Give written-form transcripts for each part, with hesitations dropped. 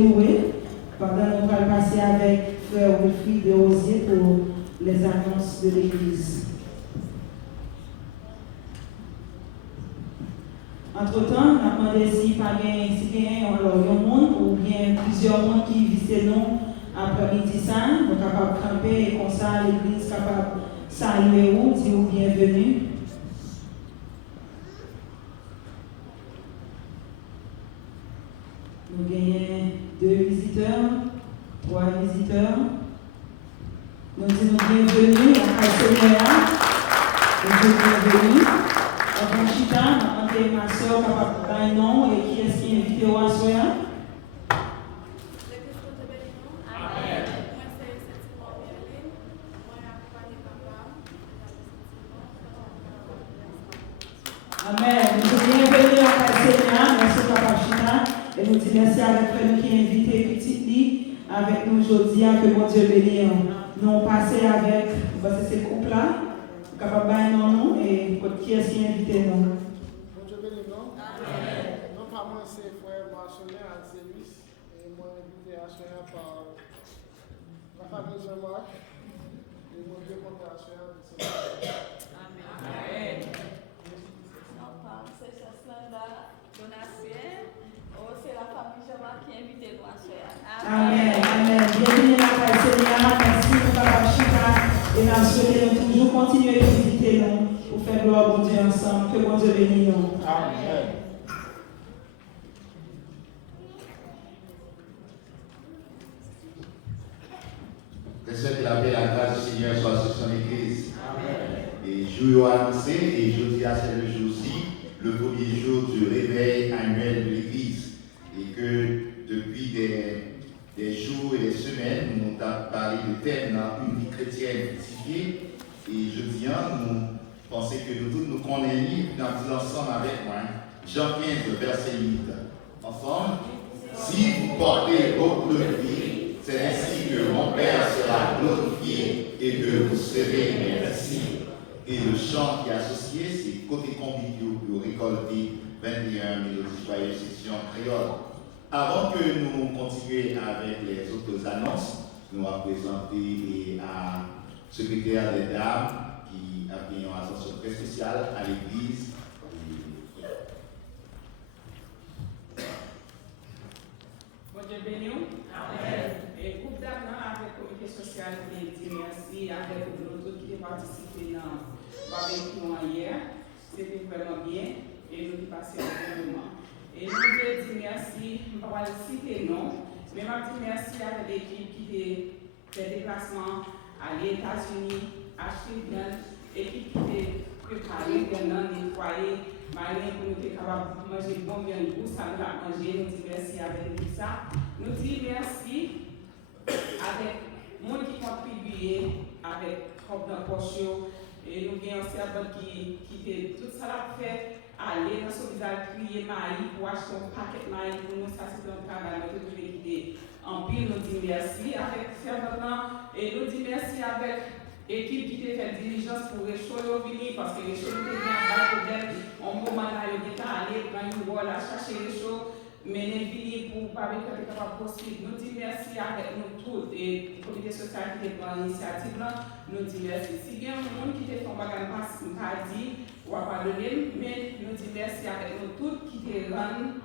louer pendant qu'on va passer avec Frère Wilfried de Rosier pour les annonces de l'Église. Entre-temps, on a demandé si il y a un monde ou bien plusieurs mondes qui visitent nous après-midi ça, nous sommes capables de camper et comme ça l'Église est capable de saluer ou dire bienvenue. Nous gagnons 2 visiteurs, 3 visiteurs. Nous disons bienvenue à Seigneur. Nous disons bienvenue. Avant Chita, ma soeur capable de faire un nom et qui est-ce qui est invité au soir? Amen. Nous sommes bienvenus à Seigneur. Merci Papa Chita. Et nous disons merci avec frère qui est invité petit lit avec nous aujourd'hui. Que mon Dieu bénisse. Nous passons avec, parce que c'est le couple là, capable de faire un nom et qui est-ce qui est invité nous? Mon Dieu bénisse, non? Amen. Non, pas moi, c'est frère Marcelin à service. Et moi, invité à soigner par la famille Jean-Marc. Et mon Dieu compte à soigner. Amen. C'est Chaslanda Donatien. C'est la famille Jean-Marc qui invite nous à soigner. Amen. Amen. Bienvenue à la Seigneur. Merci Papa Chita. Et nous souhaitons toujours continuer de visiter nous pour faire gloire au Dieu ensemble. Que bon Dieu bénisse nous. Amen. Que cette la paix, la grâce du Seigneur soit sur son Église. Amen. Et jour annoncé, et jeudi à c'est le jour-ci, le premier jour du réveil annuel de l'Église. Et que depuis des jours et des semaines, nous avons parlé de thème dans une vie chrétienne fortifiée. Et jeudi, nous pensons que nous tous nous connaissons, nous disons ensemble avec moi, Jean 15, verset 8. Ensemble, si vous portez beaucoup de vie, c'est ainsi que mon Père sera glorifié et que vous serez mes disciples. Et le chant qui est associé, c'est côté conviviaux pour récolter 21 mélodies joyeuses section créole. Avant que nous continuions avec les autres annonces, nous allons présenter à secrétaire des dames qui a fait une attention très spéciale à l'église. Bon Dieu béni. Amen. Et groupe d'âmes avec le comité social qui dit merci avec nous tous qui ont participé dans le barbecue hier. C'était vraiment bien et nous avons passé un bon moment. Et nous voulons dire merci, je ne vais pas citer non, mais je dis merci à l'équipe qui fait des déplacements à les États-Unis, à Chine, l'équipe qui était préparée, nettoyée, malgré pour nous être capables de manger bon bien goût, ça nous a mangé, nous disons merci avec tout ça. Nous disons merci avec les gens qui contribuent avec Trop dans poche et nous avons un serveur qui fait tout ça l'a fait. Aller dans son visage, crier maïs pour acheter un paquet de maïs pour nous, ça c'est un travail, nous devons l'équiper en pile, nous disons merci avec serveur et nous disons merci avec l'équipe qui fait diligence pour les choses venir parce que les choses étaient bien à problème, en moment là, il était allé prendre une voie là, chercher les choses, mener venir pour pas avec le capable possible. Nous disons merci avec nous tous et le comité social qui est dans l'initiative là, nous disons merci. Si bien le monde qui fait son bagage pas dit, ou à pardonner, mais nous disons merci avec nous tous qui te rendent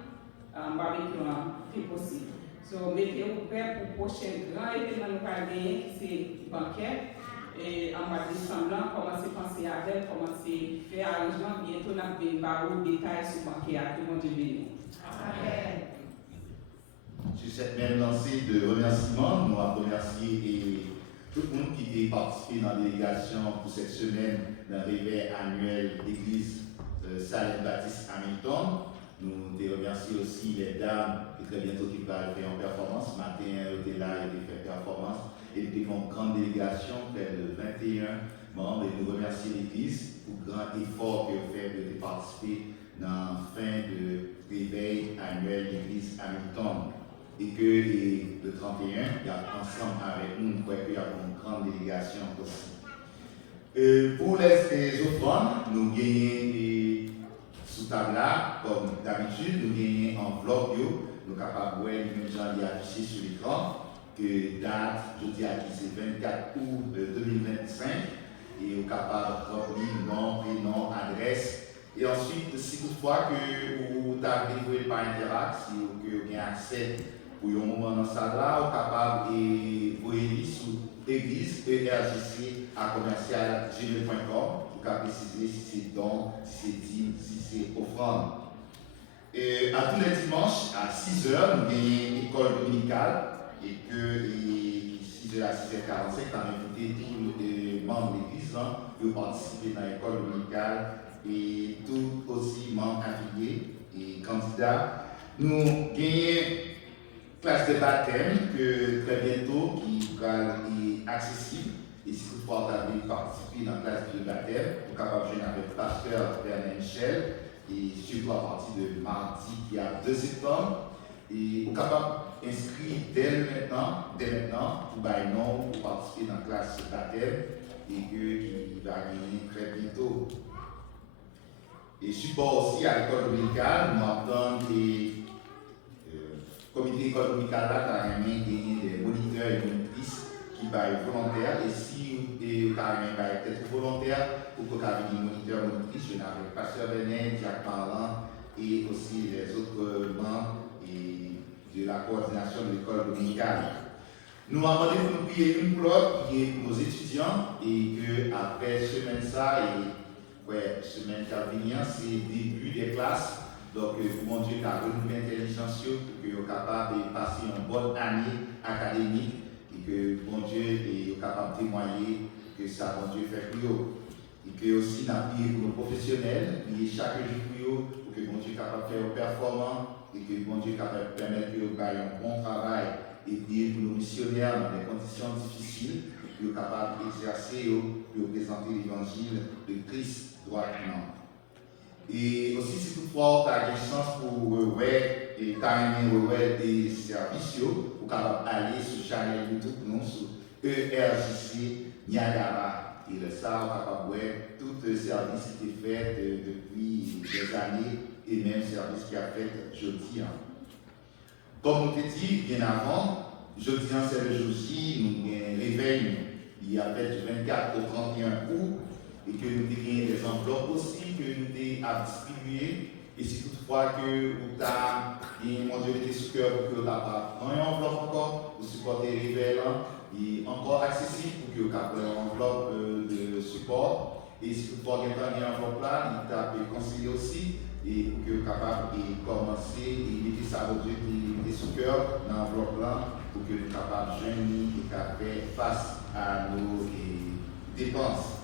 barbecue qui est possible. So, mettez-vous prêts pour le prochain grand événement nous allons gagner, qui c'est banquet. Et en mois de décembre, commencer à penser avec, commencer à faire arrangement, bientôt nous avons des détails sur le banquet. Que mon Dieu bénisse. Amen. Sur cette même lancée de remerciements, nous allons remercier tout le monde qui a participé dans la délégation pour cette semaine dans le réveil annuel d'église Salem Baptiste Hamilton. Nous remercions aussi les dames qui très bientôt qui vont faire une performance. Ce matin, elles étaient là, elles ont fait une performance. Et nous avons une grande délégation, près de 21 membres. Et nous remercions l'église pour le grand effort qu'elle fait de participer dans la fin de réveil annuel d'église Hamilton. Et que le 31, il y a ensemble avec nous, nous croyons qu'il y a une grande délégation aussi. Pour les offrandes, nous gagnons sous table là, comme d'habitude, nous gagnons enveloppe nous sommes capables de voir une gens affiché sur l'écran, que date, je dis à qui c'est 24 août 2025, et nous sommes capables de remplir nom, prénom, adresse. Et ensuite, si toutefois que vous avez découvert par Interact, si vous avez accès pour un moment dans ça là, vous êtes capable de vous élire sur église ERJC à commercial gmail.com pour préciser si c'est don, si c'est dîme, si c'est offrande. Et à tous les dimanches, à 6h, nous avons une école dominicale et que 6h à 6h45, nous avons invité tous les membres de l'église pour participer dans l'école dominicale et tous aussi membres affiliés et candidats. Nous avons gagné classe de baptême que très bientôt qui est accessible. Et si toutefois vous avez participé dans la classe de baptême, vous êtes capable de joindre avec le pasteur Bernard Michel, et surtout à partir de mardi qui est 2 septembre. Et vous êtes capable d'inscrire dès maintenant pour participer dans la classe de baptême et qui va gagner très bientôt. Et support aussi à l'école dominicale, nous avons des comité école dominicale là, a gagné des moniteurs et monitrices qui vont être volontaires. Et si vous avez être volontaire pour que vous ayez des moniteurs et monitrices, je n'ai avec Pasteur Benet, Jacques Parlant et aussi les autres membres de la coordination de l'école dominicale. Nous avons demandé pour nous prier une bloc qui est pour nos étudiants et qu'après semaine ça et semaine qui va venir, c'est le début des classes. Donc, mon Dieu, qui a renouvelé l'intelligence pour que vous soyez capable de passer une bonne année académique et que mon Dieu est capable de témoigner que ça, mon Dieu, fait pour vous. Et que aussi, nous avons prié pour nos professionnels, prier chaque jour pour que mon Dieu soit capable de faire performant et que mon Dieu soit capable de permettre que vous ayez un bon travail et prier pour nos missionnaires dans des conditions difficiles, que vous soyez capable d'exercer pour présenter l'évangile de Christ droitement. Et aussi, si toutefois, tu as une chance pour des services, pour aller sur la chaîne YouTube, nous, sur ERJC Niagara. Et le ça, on capable de voir tout le service qui est fait depuis des années et même service qui a fait jeudi. Comme on te dit bien avant, jeudi, c'est le jour-ci, nous avons un réveil, il y a fait du 24 au 31 août. Et que nous ayons des enveloppes aussi que nous avons distribuées. Et si toutefois que vous avez mon Dieu mettez sous cœur pour que vous n'ayez une enveloppe encore, pour supporter les réveils, et encore accessible pour que vous ayez une enveloppe de support. Et si toutefois vous avez une enveloppe là, il t'a conseillé aussi, et pour que vous soyez capable de commencer et mettre ça au Dieu mettez sous cœur dans l'enveloppe là, pour que vous soyez capable de jeûner et faire face à nos dépenses.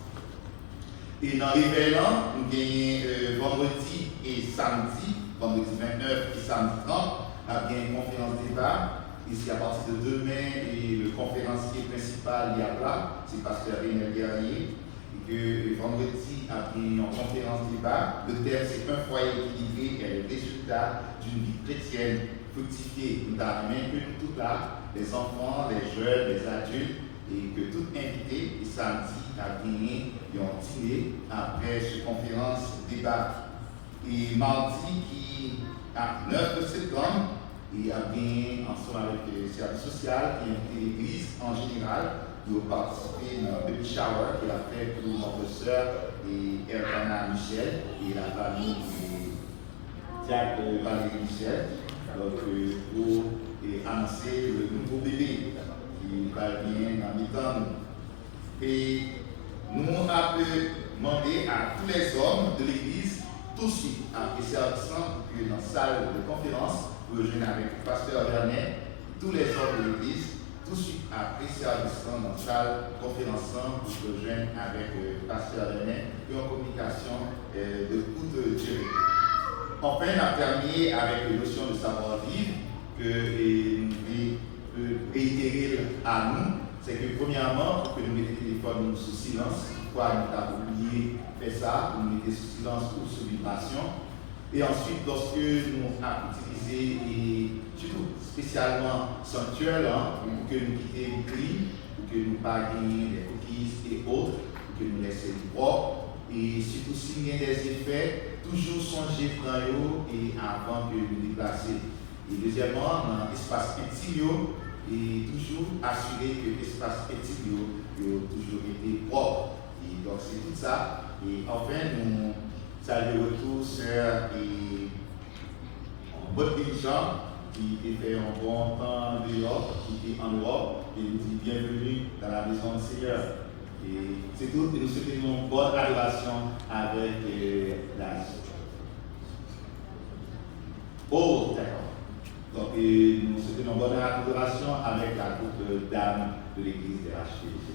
Et dans les réveils, nous avons vendredi et samedi, vendredi 29 et samedi 30, il y a une conférence débat. Ici, à partir de demain, et le conférencier principal y a là, c'est Pasteur René Guerrier. Et que vendredi, il y a une conférence débat. Le thème, c'est un foyer équilibré et le résultat d'une vie chrétienne fructifiée. Nous avons que nous tous là, les enfants, les jeunes, les adultes, et que tout invité, et samedi, a gagné un dîner après cette conférence débat. Et mardi, qui à 9 septembre, il a gagné ensemble avec le service social et l'église en général pour participer à un baby shower qu'il a fait pour notre soeur et Bernard Michel et la famille de Valérie Michel. Donc, pour annoncer le nouveau bébé qui va venir en mi-temps. Et nous avons demandé à tous les hommes de l'église, tout de suite, après service, pour que dans la salle de conférence, pour rejoindre avec le pasteur Vernet, tous les hommes de l'église, tout de suite après service, dans la salle de conférence, pour rejoindre avec le pasteur Vernet, et en communication de courte durée. Enfin, on a terminé avec la notion de savoir-vivre que nous réitérer à nous. C'est que premièrement, pour que nous mettions le téléphone sous silence, pourquoi nous avons oublié de faire ça, nous mettions sous silence ou sous vibration. Et ensuite, lorsque nous avons utilisé, et surtout spécialement sanctuaire, pour que nous quittions l'écrit, pour que nous ne pas gagner des cookies et autres, pour que nous laissions du propre. Et surtout, s'il y a des effets, toujours songer dans eux et avant que nous déplacer. Et deuxièmement, dans l'espace intime, et toujours assurer que l'espace intime a toujours été propre. Et donc c'est tout ça. Et enfin, nous saluons tous sœurs et en bonne dirigeant qui fait un bon temps dehors, qui est en Europe, et nous dit bienvenue dans la maison du Seigneur. Et c'est tout, et nous souhaitons une bonne adoration avec la. Oh, d'accord. Donc, nous souhaitons une bonne adoration avec la groupe dames de l'église de l'archevêché.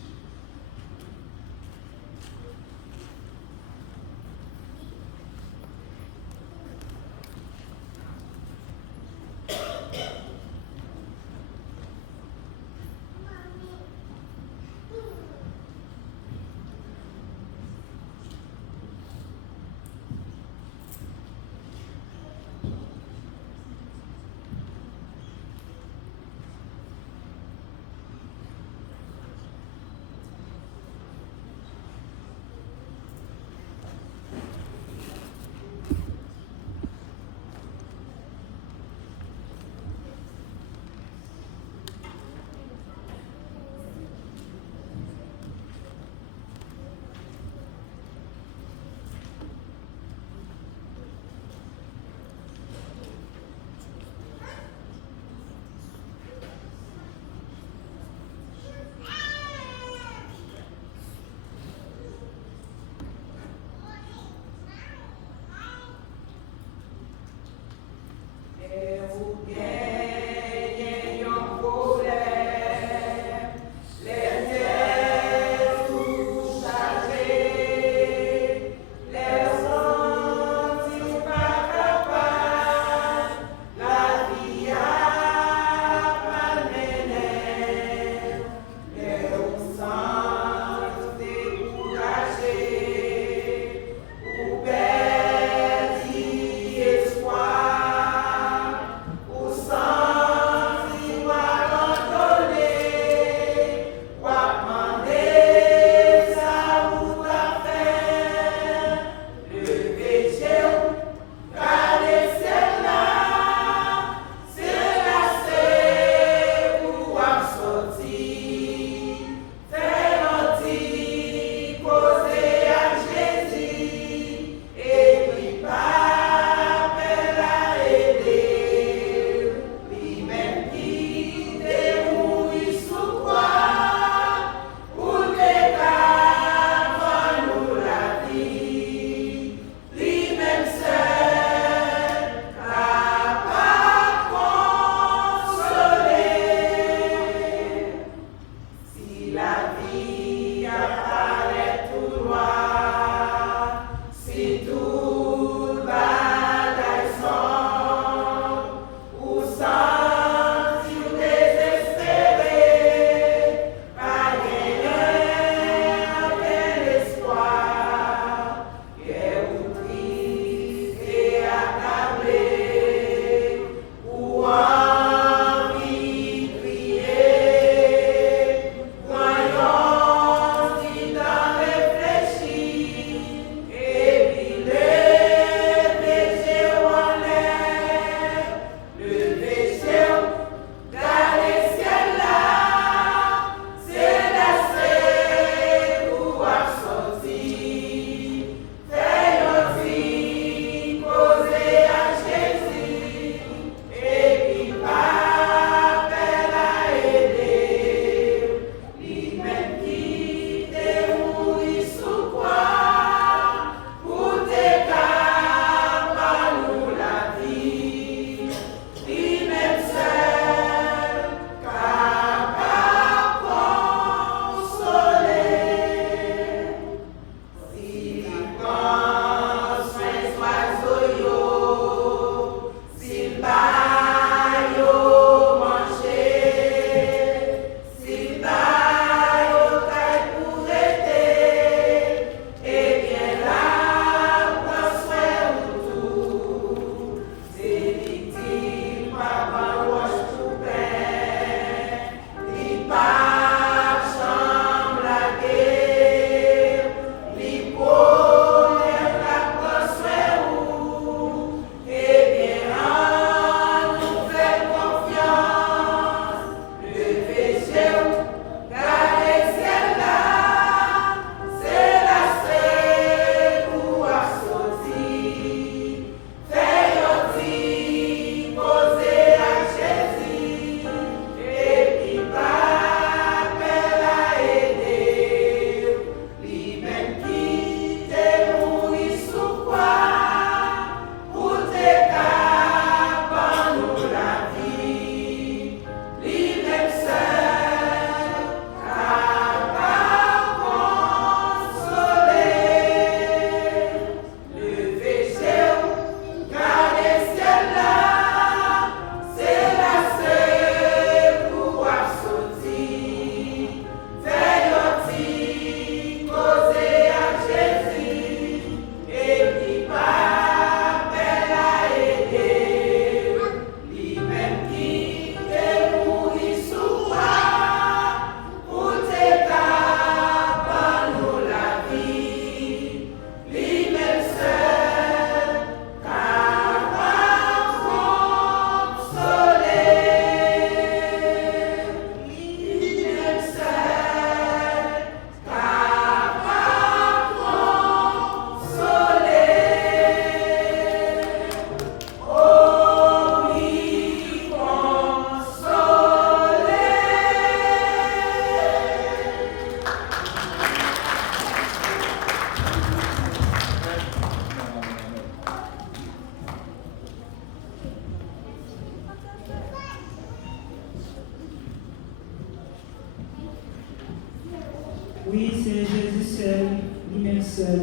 Oui, c'est Jésus seul, lui-même seul,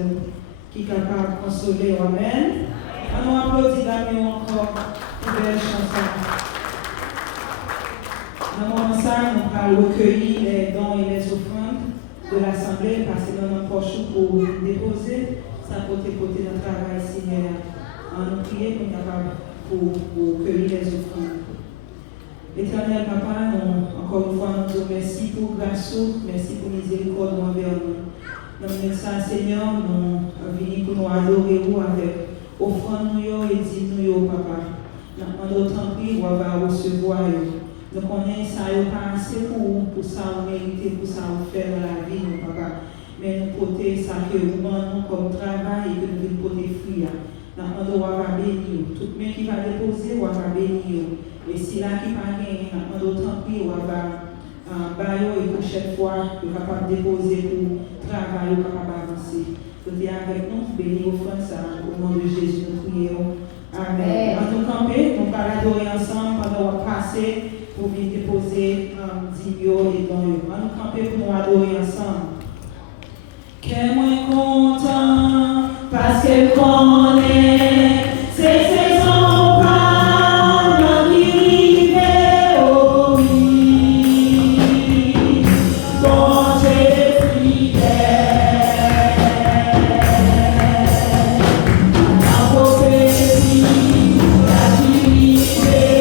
qui est capable de consoler. Amen. On nous applaudit d'amis encore pour belle chanson. Dans le moment ça, nous allons recueillir les dons et les offrandes de l'Assemblée, passer dans notre poche pour déposer ça côté notre travail Seigneur. On nous prie pour être capable pour recueillir les offrandes. Éternel Papa, nous, encore une fois, nous disons merci pour grâce, merci pour miséricorde envers nous. Nous disons ça, Seigneur, nous venons pour nous adorer vous avec offrande nous et dis-nous, Papa. Nous demandons autant prix, vous allez recevoir. Nous connaissons ça, il pas assez pour ça, vous méritez, pour ça, vous faire dans la vie, nous, Papa. Mais nous porter ça que vous demandons comme travail et que nous voulons porter fruit. Nous demandons à bénir. Tout le monde qui va déposer, vous allez bénir. Et si là qui va gagner, nous demandons autant prix, vous allez et pour chaque fois, vous êtes capable de déposer pour travailler, vous êtes capable d'avancer. Vous êtes avec nous, bénis au Français, au nom de Jésus, nous prions. Amen. On nous camper, nous allons adorer ensemble pendant qu'on passe pour venir déposer Dimio et dans eux. On nous camper pour nous adorer ensemble. Qu'est moins content parce qu'elle connaît ses saisons par qui vivait au oui. Bon Dieu fidèle. Yeah.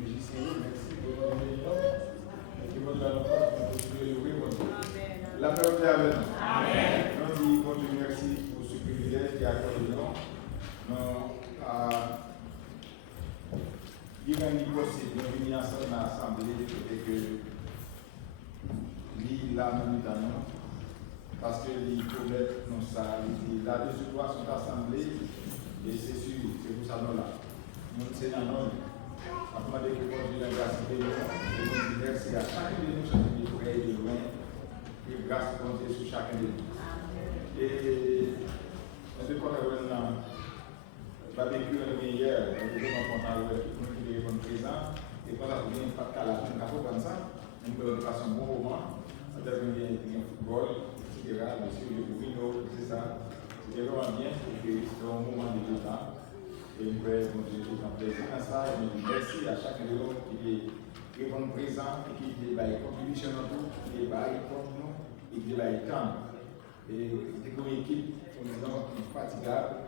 musiciens, merci pour votre réunion. Et que votre enfance continue de louer mon Dieu. La paix est avec nous. Amen. Nous disons bon Dieu merci pour ce privilège qui a accordé nous. Il est possible de venir ensemble dans l'Assemblée et que l'île là nous dans parce que les problèmes nous ça, là deux ou trois sont assemblés et c'est sûr, c'est pour ça nous là. Nous c'est dans nous. Après que bon Dieu la grâce de nous, et nous disons merci à chacun de nous, chacun de près et de loin, que grâce de Dieu sur chacun de nous. Et on se connaît dans barbecue hier, on était content de tout le monde qui est présent, et quand on a bien pas de calage, on a comme ça, on peut passer un bon moment, on a bien un football, etc. Monsieur le Bouvino, c'est ça. C'était vraiment bien, c'était un moment de temps. Et nous pouvons continuer en plaisir à ça. Et nous merci à chacun de nous qui est présent et qui est une contribution dans tout, qui est comme nous et qui est temps. Et c'est comme une équipe, comme nous qui est fatigable.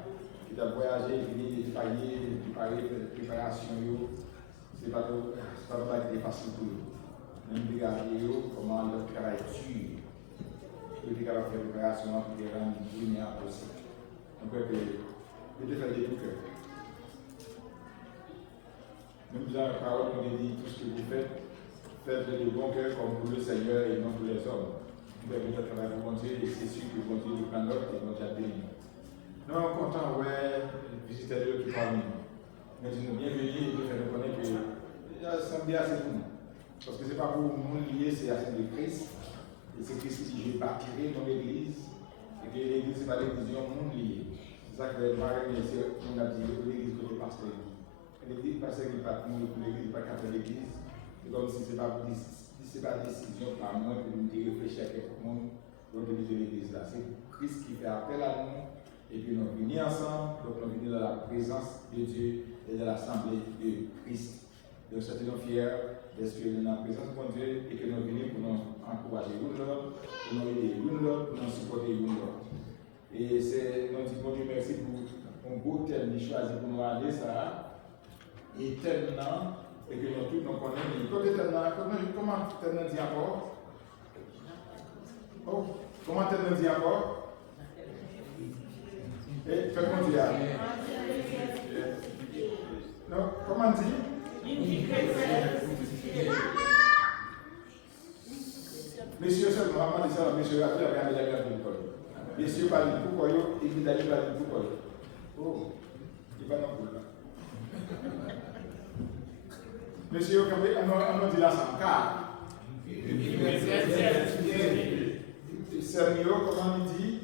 Qui a voyagé, qui a failli, préparer la préparation, ce n'est pas facile pour eux. Même regarder comment leur travail tue, pour être capable de faire la préparation pour les rendre lumière possible. Donc, je vais faire des tout cœur. Nous disons la parole, on dit tout ce que vous faites, faites-le de bon cœur comme pour le Seigneur et non pour les hommes. Vous avez fait le travail pour Dieu et c'est sûr que vous continuez de prendre l'autre et vous allez bénir. Nous sommes contents de visiter les qui parmi nous. Nous disons bienvenue et nous faisons connaître que ça me dit assez pour nous. Parce que ce n'est pas pour nous lier, c'est assez de Christ. Et c'est Christ qui dit bâtirai dans l'église. Et que l'église, ce n'est pas l'église, c'est un monde lié. C'est ça que Marie, on a dit l'église côté pasteur. L'église, pasteur qui n'est pas pour l'église, pas qu'à l'église. C'est comme si ce n'est pas décision par moi que nous réfléchir à quelque monde dans l'église là. C'est Christ qui fait appel à nous. Et puis nous venons ensemble, donc nous venons dans la présence de Dieu et de l'Assemblée de Christ. Donc nous sommes fiers d'être dans la présence de Dieu et que nous venons pour nous encourager l'autre, pour nous aider l'autre, pour nous supporter l'autre. Et c'est, nous disons Dieu merci pour un beau thème qui choisi pour nous aller ça. Et tellement, et que nous tous nous connaissons. Comment thème nous dit encore? Oh, comment thème nous dit encore? Et faites continuer. Non, comment on dit? Messieurs seulement, maman dit ça, messieurs, après, regardez la garde du col. Messieurs, parlez de pourquoi, et puis d'aller parler de pourquoi. Oh, il va dans le là. Messieurs, on dit l'ensemble, car. Sérieux, comment il dit?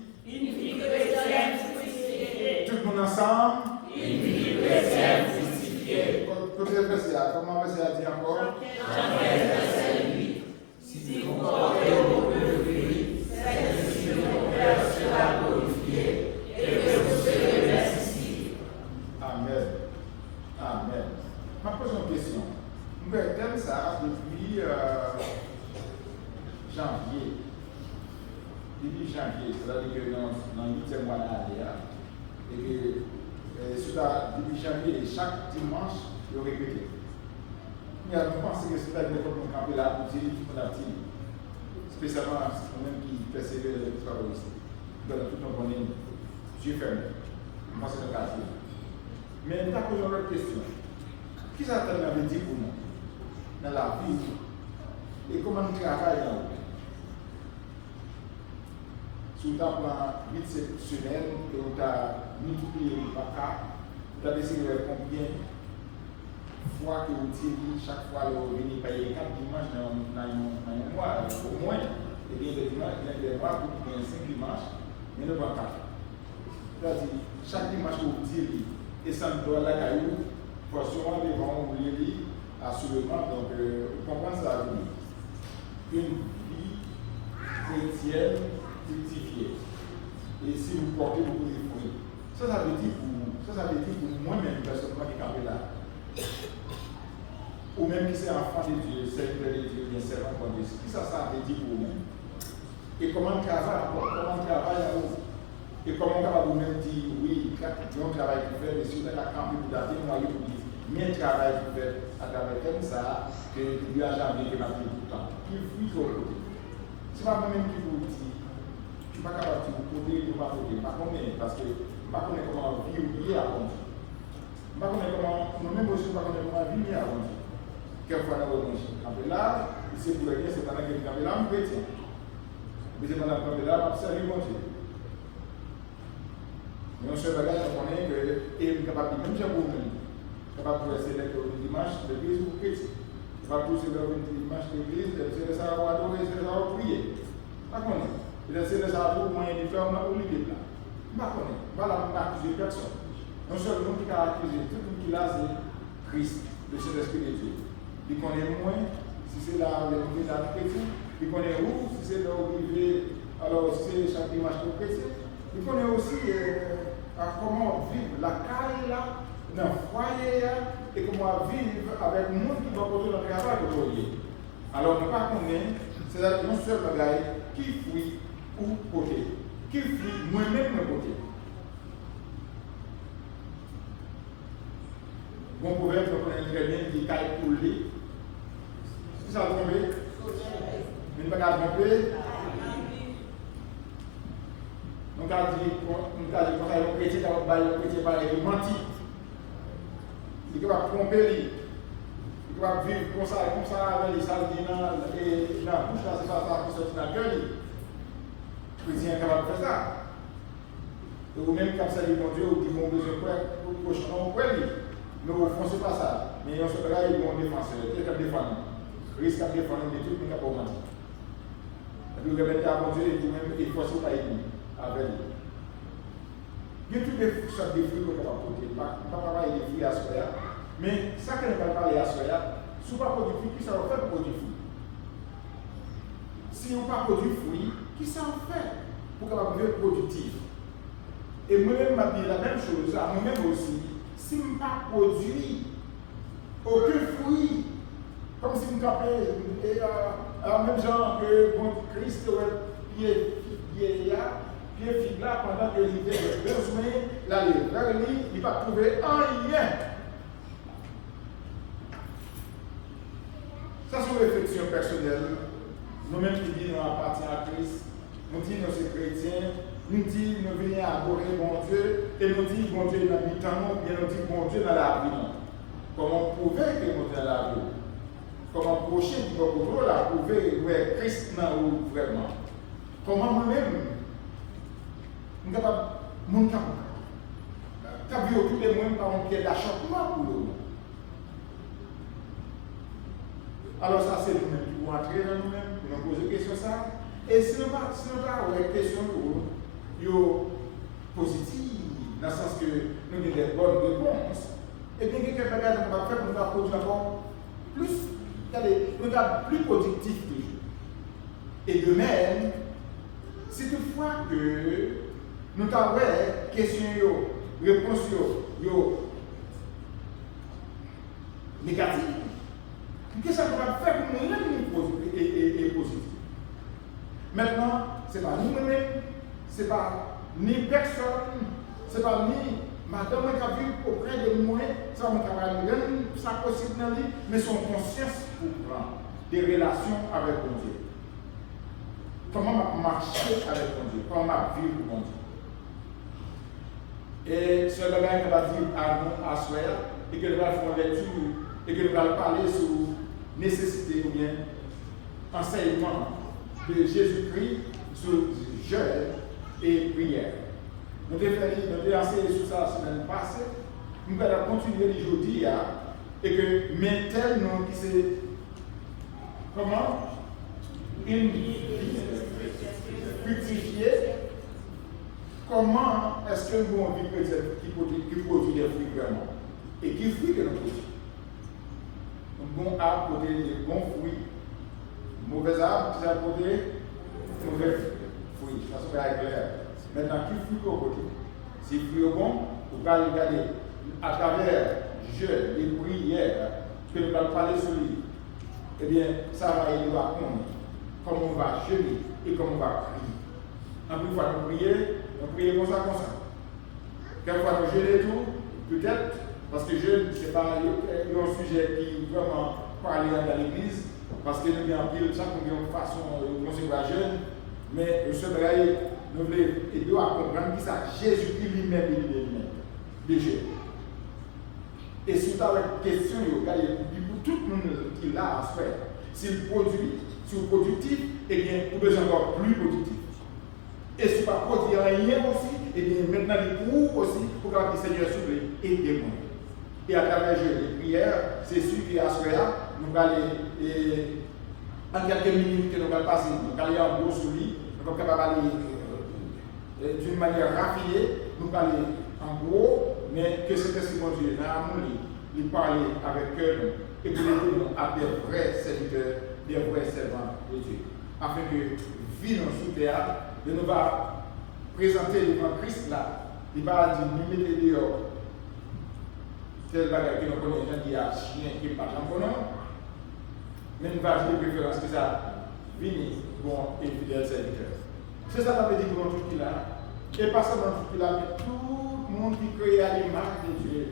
Tout le monde ensemble. Une vie chrétienne justifiée. Comment on va dire encore? Si vous portez beaucoup de fruits, celle-ci mon Père sera glorifiée et que vous serez ressuscités. Amen. Amen. Je pose une question. Nous avons ça depuis janvier. Depuis janvier, c'est-à-dire que dans le 8e mois d'année, et que depuis janvier, chaque dimanche, je répète. Je pense que c'est là que nous camper là pour dire tout le monde, spécialement nous-mêmes qui persévèrent les travaux ici. Dans tout notre bonheur, Dieu fermé. Je pense que c'est le cas. Mais nous avons posé une autre question. Qui ça veut dire pour nous dans la vie et comment nous travaillons? Sur le plan 8 semaines, et on a multiplié par 4, on a décidé de combien de fois que vous tirez, chaque fois que vous venez payer 4 dimanches dans un mois, au moins, et bien des dimanches, il y a des mois pour 5 dimanches, mais nous pas 4. C'est-à-dire, chaque dimanche que vous tirez, et ça doit la caillou, forcément, les gens ont oublié assurément, donc vous comprenez ça à venir. Une vie chrétienne fructifier. Et si vous portez beaucoup de fruits, ça veut dire pour moi-même, personnellement, qui est là, ou même qui c'est enfant de Dieu, serviteur de Dieu, bien servant de Dieu, qui ça veut dire pour vous-même? Et comment on travaille et comment on va vous-même dire, oui, il y a un travail qui fait, mais si vous êtes à camper, vous avez noyé pour dire, mais travail pour faire à travers comme ça, que lui a jamais que m'a dit tout le temps. Qui fuit sur le côté. C'est pas moi-même qui vous dis, je suis pas capable de vous poser, de pas poser, pas combien, parce que je ne sais pas comment vivre à Dieu. Je ne sais pas comment, nous-mêmes aussi, pas comment vivre à Dieu. Quelquefois, nous avons après là, c'est pour le bien, c'est pendant que nous avons l'âme chrétien. Mais c'est pendant que nous avons l'âme, c'est mon Dieu. Mais on se regarde, on connaît que, et capable de même chose pour nous. Capable de rester le dimanche, l'église pour chrétien. Capable de rester le dimanche, l'église, c'est le ça à adorer, c'est le ça à prier. Pas connaît. C'est le ça à trouver moyen de faire, on a oublié là. Pas connaît. Voilà, on a accusé personne. Non seulement qui a accusé, tout le monde qui l'a, c'est Christ, le Saint-Esprit de Dieu. Il connaît moins, si c'est là, l'église chrétien. Il connaît où, si c'est là où il vit, alors si c'est chaque dimanche chrétien. Il connaît aussi comment vivre la caille là, dans le foyer et comment vivre avec le monde qui doit porter notre travail de foyer. Alors, nous ne pas connaître, c'est non seulement le gars qui fuit ou côté, qui fuit moi-même de côté. Bon proverbe, nous connaissons très bien, qui caille pour lui. Si ça tombe, mais ne pas tromper. Nous avons dit qu'on a un chrétien qui va mentir. Il va tromper. Il va vivre comme ça, avec les salles dans la bouche, là, c'est pas ça qui sort dans le cœur. Le chrétien est capable de faire ça. Et vous-même, quand vous savez mon Dieu, vous avez besoin de prochain mais au fond, ce n'est pas ça. Mais on se verra, ils vont défenseur. Quelqu'un défend. Risque à défendre, mais tout le monde n'a pas mentir. Et puis vous remettez à mon Dieu et vous-même, il faut se pas aider. Avec lui. Il y a toutes les sortes de fruits qu'on va porter. Pas parler des fruits à soya, mais ça qu'on va parler à soya, si vous ne pas produire fruits, qui ça va faire pour produire fruits? Si vous ne pas produire fruits, qui ça va faire pour qu'on être productif? Et moi-même, je dis la même chose, à moi-même aussi, si je ne pas produire aucun fruit, comme si je ne pas même genre que bon Christ est là, puis il là pendant que l'hiver est besoin, l'aller vers lui, il va trouver rien. Ça, c'est une réflexion personnelle. Nous-mêmes qui disons nous appartenons à Christ, nous disons nous sommes chrétiens, nous disons nous venons adorer mon Dieu, et nous disons bon Dieu dans le temps, bien nous disons bon Dieu dans la vie. Comment prouver que mon Dieu dans la vie? Comment procher du contrôle la prouver où est Christ dans nous vraiment? Comment nous-mêmes, nous sommes capables, nous sommes capables de occuper nous-mêmes par un pied d'achoppement pour nous. Alors ça c'est nous-mêmes qui vont entrer dans nous-mêmes, pour nous poser des questions ça. Et si nous pas des questions pour nous, positives, dans le sens que nous avons des bonnes réponses, et bien quelqu'un va faire pour nous produire encore plus, plus productif toujours. Et de même, si toutefois que nous avons des questions, réponses négatives, qu'est-ce que ça va faire pour nous et positif? Maintenant, ce n'est pas nous-mêmes, ce n'est pas ni personne, ce n'est pas ni madame qui a vu auprès de moi, ça mon travail, ça possible dans lui, mais son conscience pour prendre des relations avec mon Dieu. Comment marcher avec mon Dieu, comment vivre pour mon Dieu. Et ce bagage qui va dire à nous, à soi, et que nous allons faire une lecture, et que nous allons parler sur nécessité ou bien enseignement de Jésus-Christ sur jeûne et prière. Nous avons enseigné sur ça la semaine passée. Nous allons continuer aujourd'hui et que mais tel nom qui c'est comment une vie fructifiée. Comment est-ce que nous avons une vie qui produit des fruits vraiment? Et qui fruits que nous produisons? Un bon arbre produit des bons fruits. Un mauvais arbre qui a produit des mauvais fruits. Ça se fait clair. Maintenant, qui fruit qu'on produit? Si fruit est bon, vous allez regarder à travers jeûne, les prières que nous allons parler sur lui. Eh bien, ça va aider à comprendre comment on va jeûner et comment on va prier. En plus, nous prier comme ça, comme ça. Quelquefois, nous jeûner tout, peut-être, Parce que jeune, c'est pas un sujet qui vraiment parle dans l'église, parce que nous avons pile, chaque une façon de concevoir jeune, mais ce travail, nous voulons aider à comprendre qui ça Jésus-Christ lui-même, déjà. Et si vous avez une question, pour tout le monde qui l'a à faire, s'il produit, si vous productif, eh bien, vous besoin encore plus productif. Et si vous ne pas produire rien aussi, eh bien, maintenant, les cours aussi, pour que le Seigneur souple et témoin. Et à travers les prières, c'est sûr qu'à ce moment-là, nous allons aller, en quelques minutes que nous allons passer, nous allons aller en gros sur lui, nous allons aller d'une manière raffinée, nous allons aller en gros, mais que cet esprit de Dieu, dans l'amour, il parle avec cœur et que nous à des vrais serviteurs, des vrais servants de Dieu. Afin que vie dans sous terre, de nous va présenter devant Christ là, il va dire, nous mettez dehors tel bagage que nous connaissons, qui a chien qui n'est pas en connaît, mais nous va jouer préférence que ça vienne bon et fidèle serviteur. C'est ça qu'on veut dire pour nous tout qui là. Et pas seulement tout qui là, mais tout le monde qui crée à l'image de Dieu.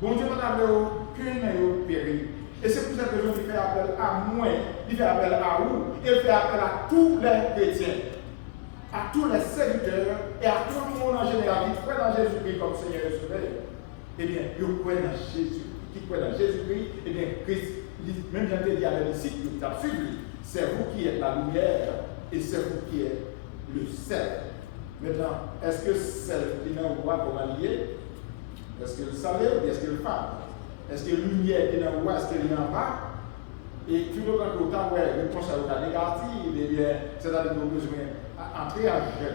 Bon Dieu n'a aucun péril. Et c'est pour cette raison qu'il fait appel à moi, il fait appel à vous, il fait appel à tous les chrétiens, à tous les serviteurs et à tout le monde en général qui croit dans Jésus-Christ comme Seigneur et Sauveur. Eh bien, ils croient dans Jésus. Qui croit dans Jésus-Christ, eh bien, Christ, même quand il dit à les disciples, il t'a suivi. C'est vous qui êtes la lumière et c'est vous qui êtes le sel. Maintenant, est-ce que celle qui est dans le roi comme allié, est-ce que le salaire ou est-ce que le phare? Est-ce que la lumière qui est dans le roi, est-ce qu'elle est en bas? Et tout le temps que vous avez une réponse à votre négative, eh bien, c'est-à-dire que vous avez besoin d'entrer en jeu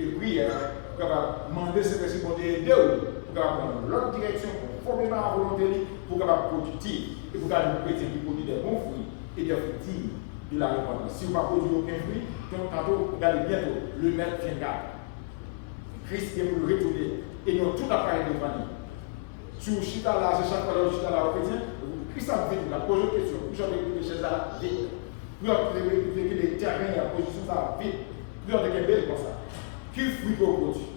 et prier pour demander ce que c'est pour aider vous, pour prendre l'autre direction, pour former la volonté, pour être productif et pour avoir un chrétien qui produit des bons fruits et des fruits dignes de la repentance. Si vous ne produisez aucun fruit, tantôt, regardez bientôt, le maître viendra. Christ est pour le retourner et nous tout appareil devant nous. Si vous chita là, c'est chaque fois que vous chita là au chrétien, Christ a vite, il a posé une question. Vous avez des choses là vite. Vous avez des terrains à position ça vite. Vous avez des belles comme ça. Qui fruit pour produire?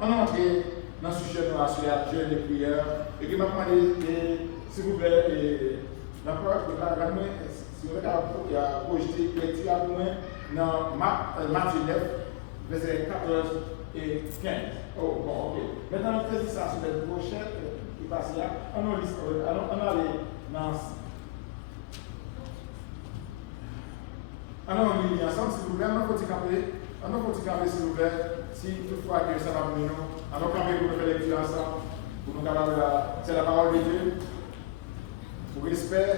On entre dans ce sujet de la jeûne de prière et que je vais demander, s'il vous plaît, la parole que si vous avez projeté lecture pour moi dans Matthieu 9, versets 14 et 15. Oh, bon, ok. Maintenant, on fait ça sur les brochettes qui passent là. On a allé dans. Alors, on lit ensemble, s'il vous plaît. On a petit camper, s'il vous plaît. Si toutefois que ça va venir, on a camper pour faire lecture ensemble. Pour nous capables c'est la parole de Dieu. Pour respect,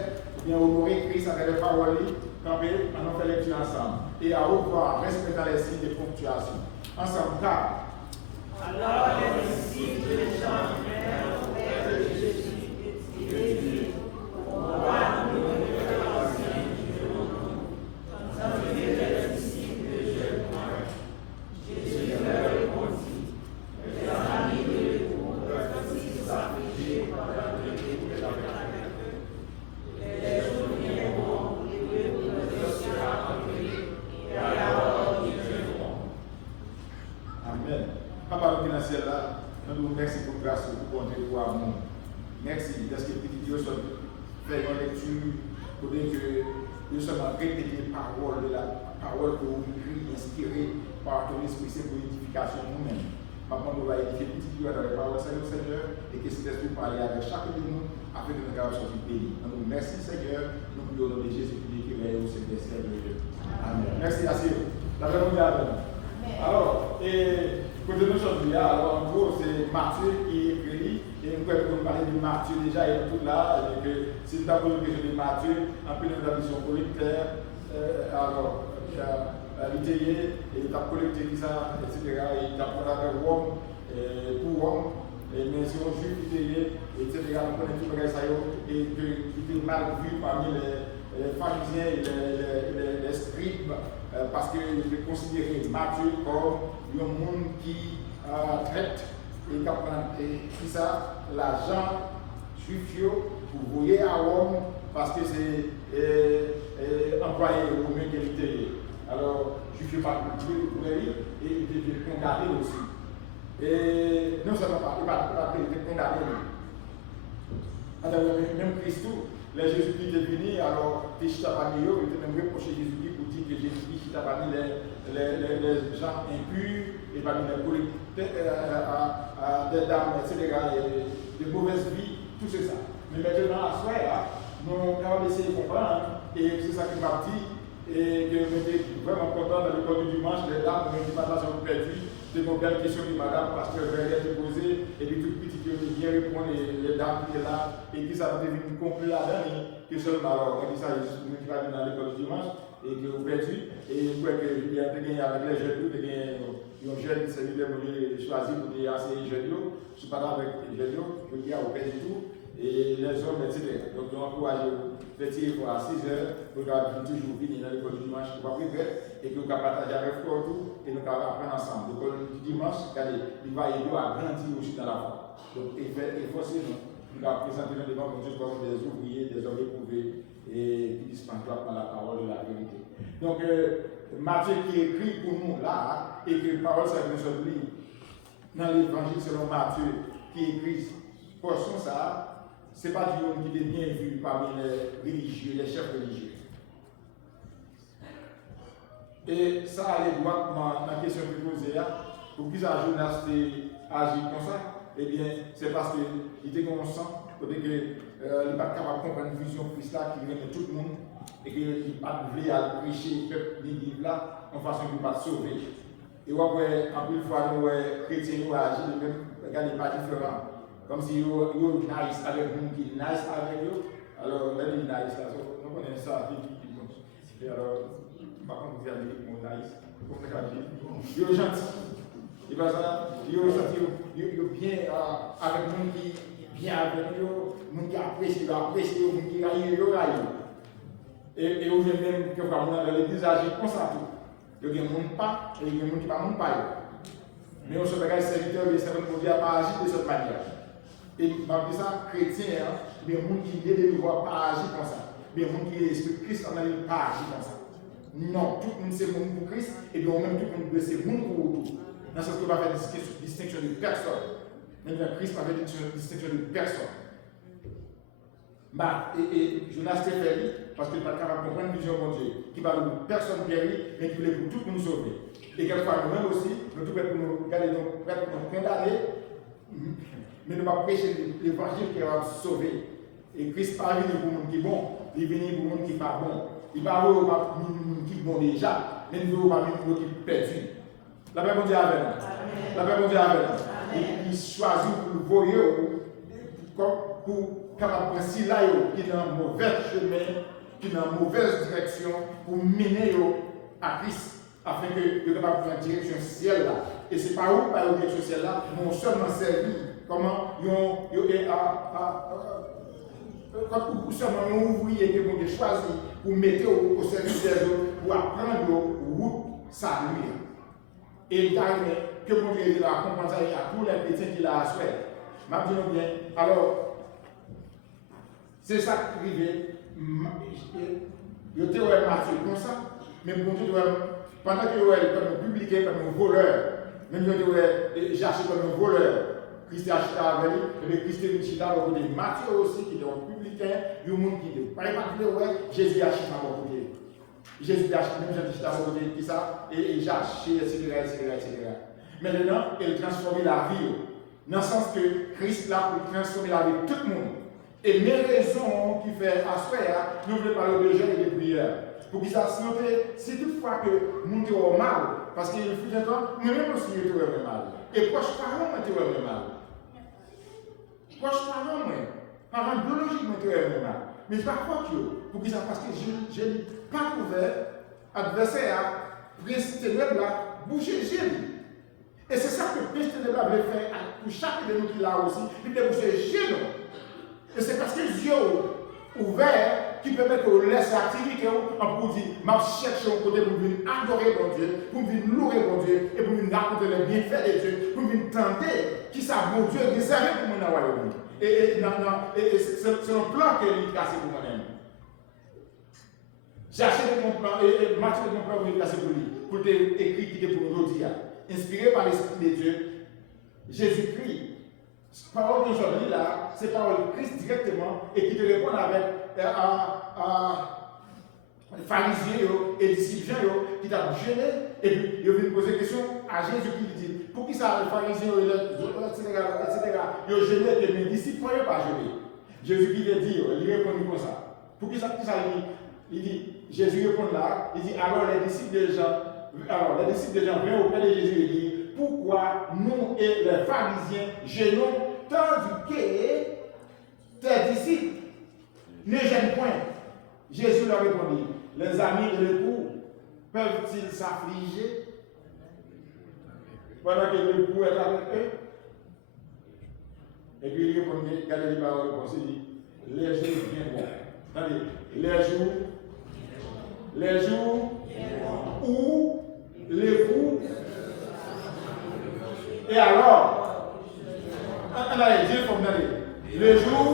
bien honorer Christ avec les paroles, camper, on a fait lecture ensemble. Et à revoir, respectant les signes de ponctuation. Ensemble, car. Alors les disciples de Jean vinrent auprès de Jésus et dirent, roi-nous de faire l'ancien Dieu, tandis que les disciples de Jean Jésus leur répondit, les amis de l'époux peuvent ils s'affliger pendant que l'époux est avec eux. Les jours viendront, l'époux sera enlevé, et alors ils viendront. Amen. Papa, nous sommes là, nous vous remercions pour grâce, pour bonté, pour amour. Merci parce que petit Dieu soit fait une lecture pour dire que nous sommes répéter la parole que vous écrit, inspirée par ton esprit, c'est pour l'édification de nous-mêmes. Maintenant, nous allons édifier petit Dieu dans les paroles du Seigneur et que cet esprit parle avec chacun de nous afin que nous puissions sortir du pays. Nous merci Seigneur, nous prions au nom de Jésus-Christ qui est au Saint-Esprit de Dieu. Amen. Merci, asseyez-vous. Alors, pour nous aujourd'hui, alors en gros, c'est Matthieu qui est écrit, et nous pouvons parler de Matthieu déjà, et tout là, et que si nous avons une question de Matthieu, en plus de la mission collecteur, alors, l'italier, et il a collecté tout ça, etc., et il a parlé avec Rome, pour Rome, mais si on juge l'italier, etc., nous connaissons tout le reste, et qu'il était mal vu parmi les pharisiens et les scribes, parce qu'ils considéraient Matthieu comme un monde qui traite et qui ça, l'argent juif pour voyer à Rome parce que c'est employé romain qui était. Alors, juif pas pour et il était condamné aussi. Et non seulement pas, il va être condamné. Alors, même Christ, les Jésus-Christ est venu, alors, il était même reproché Jésus-Christ pour dire que Jésus-Christ a parmi les gens impurs, et parmi les des dames, etc., et de mauvaises vies, tout c'est ça. Mais maintenant, à soi, nous avons essayé de comprendre, et c'est ça qui m'a dit, et que je suis vraiment content dans le code du dimanche, les dames, nous avons pas perdu. C'est une belle question que madame, pasteur Verlet a posée, et puis tout petit qui ont bien répondu, les dames qui étaient là, et qui ça devenu complet là-dedans, que seulement, alors, on dit ça, je suis venu dans l'école du dimanche, et que vous perdu, et je crois que je viens de gagner avec les jeunes, ils ont jeune, c'est lui qui choisi pour enseigner les jeunes, je suis pas là avec les jeunes, je dis à vous perdu tout, et les hommes, etc. Donc, on encourage petit à 6 heures, pour toujours venir dans l'école du dimanche, pour priver, et que nous pouvons partager avec tout, et nous pouvons apprendre ensemble. L'école du dimanche, il va aider à grandir aussi dans la foi. Donc, il faut aussi, nous pouvons présenter devant Dieu comme des ouvriers, des hommes éprouvés, et qui dispensent dans la parole de la vérité. Donc, Matthieu qui écrit pour nous là, et que la parole ça nous sommes dans l'évangile selon Matthieu, qui écrit portion ça, ce n'est pas du monde qui est bien vu parmi les religieux, les chefs religieux. Et ça allait droit dans la question que vous posez là, pour qu'ils Jonas agit comme ça, eh bien, c'est parce qu'il était conscient, qu'il n'est pas capable de comprendre une vision Christ là qui remet tout le monde, et qu'il n'est pas voulu prêcher le peuple de là en façon qu'il ne pas sauver. Et après, en plus de fois, nous, chrétiens, nous agissent de même, regardez pas différent. Comme si vous êtes nice avec vous, qui est nice avec vous. Alors, là, il est nice là. On connaît ça, et alors, par contre, vous allez mon nice. Il est gentil. Il va ça, il est gentil, il est bien avec vous, qui bien avec vous, vous qui apprécie, vous qui raille, et vous même que vous dans l'église agir comme ça. Il y a des gens qui pas, et il y a des gens qui ne pas. Mais on se regarde serviteur, les serviteurs pour dire pas agir de cette manière. Et malgré ça, chrétien, mais les gens qui ne doivent pas agir comme ça. Mais les gens qui l'esprit Christ, on n'arrive pas à agir comme ça. Non, tout le monde c'est monde pour Christ, et bien même tout le monde c'est monde pour vous. Dans ce sens, on va faire une distinction de personne. Maintenant, Christ va faire une distinction de personne. Et Jonas s'est fait, parce qu'il n'est pas capable de comprendre une vision de Dieu, qui va pour personne périr, mais qui voulait pour tout le monde sauver. Et quelquefois, nous-mêmes aussi, nous tous prêts pour nous garder, nous prêts pour nous condamner, mais nous ne pas prêcher l'évangile qui va sauver. Et Christ n'est pas venu pour nous qui est bon, il est venu pour nous qui n'est pas bon. Il n'est pas venu pour nous qui est bon déjà, mais nous ne pas venu pour nous qui est perdu. La paix mondiale avec nous. La paix mondiale avec nous. Il choisit pour nous voyer pour capable de si là qui est dans un mauvais chemin, qui est dans une mauvaise direction, pour mener à Christ, afin que vous capable de prendre une direction ciel là. Et ce n'est pas où par la direction ciel là, non seulement servi, comment quand seulement un ouvrier que vous avez choisi pour mettre au service des autres, pour apprendre route salut. Et que vous avez la comprendre à tous les chrétiens qui l'a souhaité. Maintenant bien, alors, c'est ça qui arrive. Je te vois Matthieu comme ça, mais bon Dieu, pendant que vous êtes comme publié comme un voleur, même je te j'ai acheté comme un voleur, Christ a acheté avec lui, et bien Christ est venu chita au côté de Matthieu aussi, qui est un publicain, il y a un monde qui n'est pas épargné, Jésus a acheté à mon côté. Jésus a acheté, même j'ai acheté à mon côté, qui ça, et j'ai acheté, etc. Maintenant, il transforme la vie, dans le sens que Christ là pour transformer la vie de tout le monde. Et mes raisons qui fait asseoir, nous voulons parler de jeûne et de prière. Pour qu'ils ça se note, si toutefois que nous sommes mal, parce qu'il fut un temps, nous-mêmes aussi nous sommes mal. Et proches parents, nous sommes mal. Proches parents biologiques, nous sommes mal. Mais c'est pas faute, pour qu'ils ça, parce que je n'ai pas ouvert, adversaire, prince ténèbre là, bouger Jésus. Et c'est ça que Prince ténèbre veut faire pour chacun de nous qui l'a aussi, il veut bouger Jésus. Et c'est parce que les yeux ouverts qui permettent de laisser activité pour dire, je cherche un côté pour venir adorer mon Dieu, pour venir louer mon Dieu, et pour venir raconter les bienfaits de Dieu, pour venir tenter qui ça mon Dieu réservé pour mon royaume. Et c'est un plan que lui cassé pour moi-même. J'ai acheté mon plan, et Matthieu mon plan pour cassé pour lui, pour écrire qui était pour nous dire, inspiré par l'Esprit de Dieu, Jésus-Christ Parole que je lis là, c'est parole de Christ directement et qui te répond avec les pharisiens et les disciples qui t'ont gêné. Et puis, ils viennent poser des questions à Jésus qui lui dit pour qui ça, les pharisiens, etc., ils ont gêné que mes disciples ne pas gêner. Jésus qui lui dit, il répond comme ça. Pour qui ça il dit, Jésus répond là, il dit alors les disciples de Jean viennent auprès de Jésus et disent pourquoi nous et les pharisiens gênons tandis que tes disciples ne gênent point. Jésus leur répondit, les amis de l'époux peuvent-ils s'affliger pendant que l'époux est avec eux? Et puis il répondit, regardez les paroles, il dit, les jours viendront. Attendez, les jours où l'époux. Et alors, allez, Dieu faut me donner. Le jour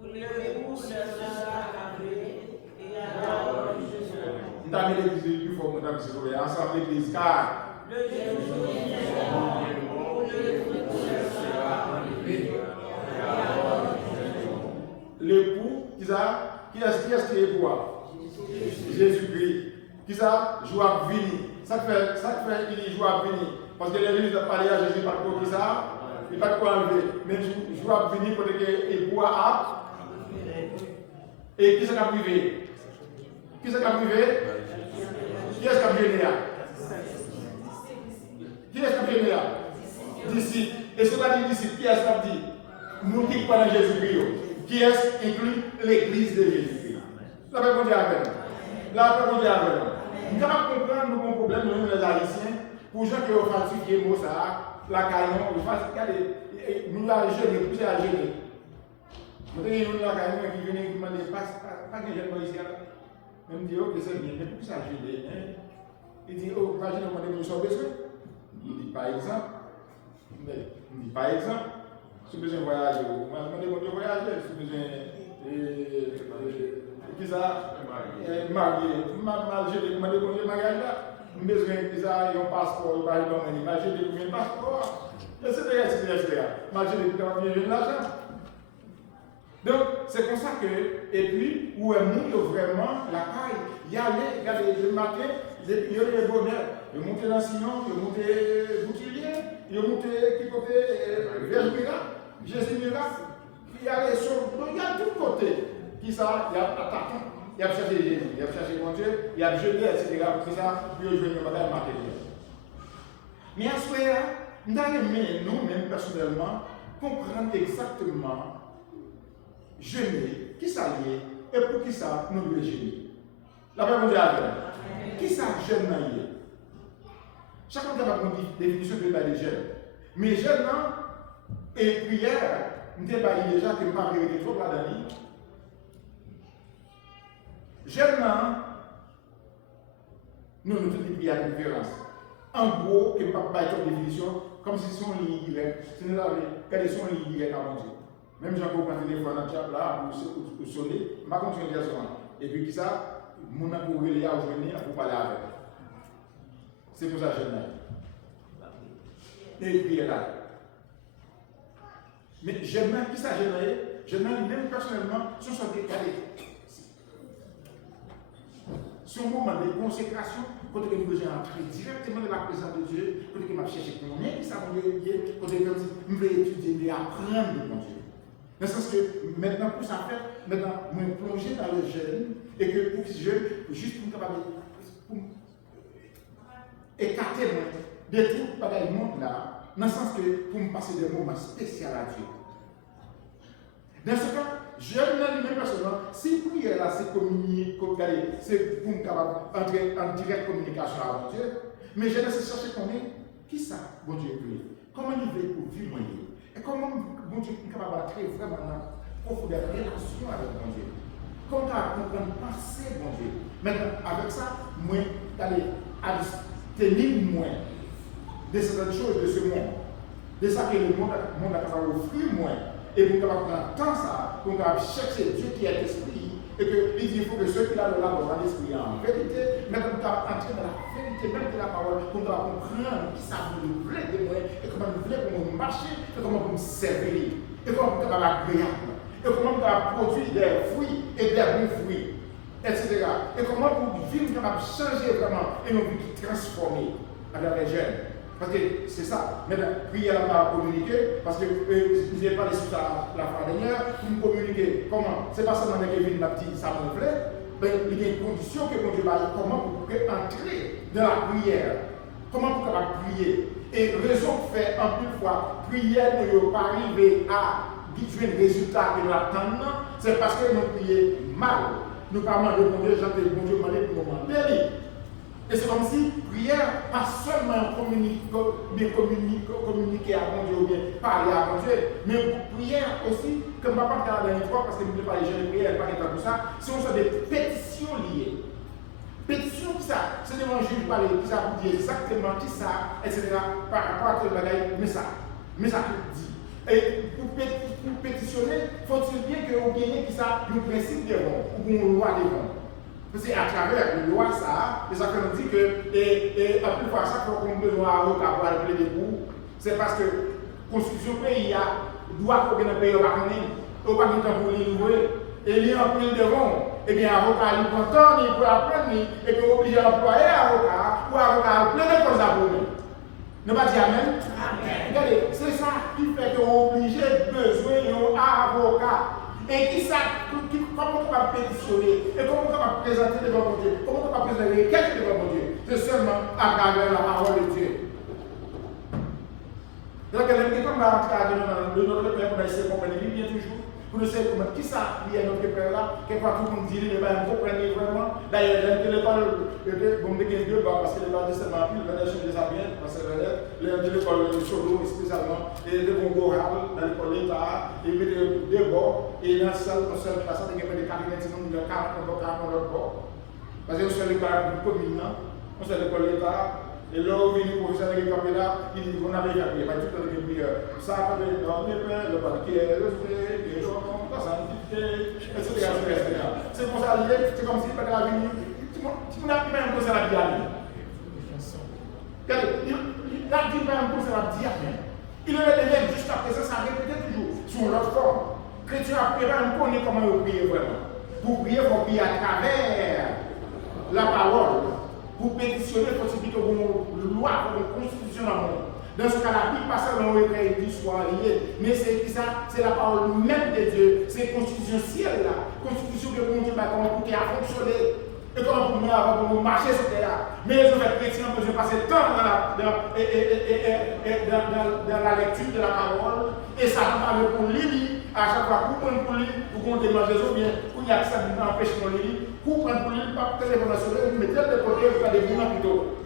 où l'époux sera appelé, et alors nous avons l'église plus fort, nous avons ensemble l'église, car le jour où l'époux sera appelé, et alors l'époux, qui est-ce qui est l'époux? Jésus-Christ. Qui ça? Joue à venir. Ça fait qu'il joue à venir. Parce que les gens ont parlé à Jésus par quoi qui ça? Il n'a pas de quoi enlever. Mais joue à venir pour que l'époux a. Et qui c'est qui a privé? Qui c'est qui a privé? Qui est-ce qui a gêné là? Qui est-ce qui a gêné là? Disciple. Et ce qu'on a dit disciple, qui est-ce qui a dit? Nous qui croyons en Jésus-Christ. Qui est-ce qui inclut l'église de Jésus-Christ? La paix pour Dieu avec nous. La paix pour Dieu avec nous. Nous devons comprendre nos problèmes, nous les Haïtiens, pour les gens qui ont falsifié le mot ça, la caillon, nous l'avons gêné, nous l'avons gêné. Vous avez une caillon qui vient qui m'a dit, pas que j'ai ici. Je me dis, ok, c'est bien, mais pourquoi ça a gêné? Il dit, oh, imagine, on m'a dit, nous sommes besoin. Il dit, par exemple, si vous avez voyager, vous m'avez demandé de voyager, si vous avez qui ça, marié, j'ai demandé de mariage là, vous avez besoin de ça, un passeport, vous avez besoin de passeport, etc. J'ai de l'argent. Donc, c'est comme ça que, et puis, où est monte vraiment la caille, y aller, regarder le matin, il y a les bonheurs, il monte dans Sion, il monte Boutillier, il monte qui côté vers Jésus miracle, il y a les sauts, il y a tout côté. Qui ça, il y a attaquant, il y a cherché Jésus, il y a cherché mon Dieu, il y a jeté, etc. Pour ça, puis il y a joué une bataille matérielle. Mais à ce moment-là, nous avons nous-mêmes personnellement comprendre exactement jeûner, qui ça lié, et pour qui ça nous devons jeûner. La paix mondiale avec qui ça jeûne lié. Chacun a une définition de la jeûne. Mais jeûne et prière, nous avons déjà que nous ne parlons pas trop là-dedans. Jeûne, nous avons toutes les prières de différence. En gros, que nous ne parlons pas de définition, comme si son ligne directe, si nous avons quelle est son ligne directe à mon Dieu. Même Jean prend le téléphone dans le chat là, pour sonner, je vais continuer à dire ça. Et puis, qui ça, mon amour relais à aujourd'hui pour parler avec. C'est pour ça que je jeûne. Et puis, là. Mais jeûne, qui ça jeûne? Jeûne, lui-même personnellement, son santé calé. Son moment de consécration, quand nous devons entrer directement dans la présence de Dieu, quand nous devons chercher combien qui ça va lier, quand nous devons étudier et apprendre de mon Dieu. Dans le sens que maintenant, pour ça faire, maintenant, nous plonger dans le jeûne, et que pour ce jeûne, juste pour nous écarter, détruire par le monde là, dans le sens que pour me passer des moments spéciaux à Dieu. Dans ce cas, jeûne dans lui-même personnellement, si prière là, c'est communier, c'est pour nous entrer en directe communication avec Dieu, mais je laisse chercher combien, qui ça, bon Dieu, comment il veut pour vivre et comment bon Dieu est capable d'entrer vraiment dans une profondeur relation avec mon Dieu. Comment comprendre penser mon Dieu. Maintenant, avec ça, moi, d'aller abstenir moins de certaines choses de ce monde, de ça que le monde a capable d'offrir moins. Et pour qu'on prendre temps ça, pour qu'on chercher Dieu qui est esprit, et qu'il dit il faut que ceux qui ont là l'esprit en vérité, mais qu'on entrer dans la vérité même de la parole, pour qu'on comprendre qui ça nous plaît de moi, et comment nous voulez pour me marcher, et comment pour me servir, et comment pour me agréable, et comment pour produire des fruits et des bons fruits, etc. Et comment pour vivre capable de changer vraiment et non plus transformer à la jeunes. Parce que c'est ça. Maintenant, prière à communiquer, parce que vous n'avez pas laissé ça la fois dernière, pour me communiquer. Comment? C'est pas seulement que Kevin m'a dit ça me plaît, mais il y a une condition que mon Dieu va dire comment vous pouvez entrer dans la prière. Comment vous pouvez prier. Et raison fait en plus fois, prière ne peut pas arriver à jouer le résultat que nous attendons, c'est parce que nous prions mal. Nous parlons de mon Dieu, j'entends mon Dieu demander pour nous demander. Et c'est comme si prière, pas seulement communiquer à mon Dieu ou bien parler à mon Dieu, mais prière aussi, comme papa me dit la dernière fois, parce que je ne peux pas les jeunes prières, pas comme ça, c'est une sorte de pétition liée. Pétition qui ça, c'est devant le juge parler, qui ça vous dit exactement qui ça, etc. Par rapport à ce bagage, mais ça dit. Et pour pétitionner, faut-il bien que vous gagnez qui ça, le principe devant, ou une loi devant. Parce qu'à travers la loi, ça, les gens nous disent que, et à plus fois, chaque fois qu'on a besoin d'avocat pour aller plaider pour, c'est parce que la constitution pays a droit pour que le pays ne pas de temps pour l'ouvrir. Et il y a un peu devant, et bien l'avocat il prend temps, il peut apprendre, et puis obligé d'employer l'avocat, pour l'avocat plaider comme ça pour nous. Ne pas dire Amen? Regardez, c'est ça qui fait qu'on est obligé besoin d'un avocat. Et qui ça, comment on va pétitionner, et comment on va présenter devant mon Dieu, comment on va présenter les requêtes devant mon Dieu, c'est seulement à travers la parole de Dieu. Donc, quand on va entrer dans notre Père, on va essayer de comprendre bien toujours, pour nous savoir comment, qui ça, qui est notre Père là, quelquefois tout le monde dit, mais on comprend vraiment. D'ailleurs, l'école, bon, il y a deux bas, parce que l'école de seulement plus, le je les a bien, parce que l'école solo, spécialement, et de bon goral, dans l'école d'État, et deux bords, et dans le seul passage, il y a des 90 minutes, 40 bords, parce que nous sommes l'école commune, on sait l'école d'État. Et là, on vient pour faire les caméras, il dit qu'on avait gagné, pas tout le temps de ça, quand on dans les mains, le parquet, le fait, les gens, la santé, etc. C'est pour ça, c'est comme si pas la vie, tu n'as plus même posé la vie à lui. Regardez, il n'a dit même posé la vie à lui. Il le relève juste après ça, ça répète toujours, sur leur forme. Chrétien après, on connaît comment on prie vraiment. Pour prier, il faut prier à travers la parole. Pour pétitionner, il faut que une loi, une constitution dans le monde. Dans ce cas-là, il ne passe pas dans le réveil du soir, mais c'est ça, c'est la parole même de Dieu. C'est la constitution ciel là. Constitution que mon Dieu va comment pour qu'elle a fonctionné. Et comment pour nous marcher sur terre. Mais les autres chrétiens ont besoin de passer temps dans la lecture de la parole. Et ça va parler pour lui, à chaque fois, pour lui, pour qu'on démange les autres, bien, pour y a ça qui m'empêche mon lui. Pour prendre pour lui, pas téléphone national, vous mettez de côté, vous faites des mouvements plutôt.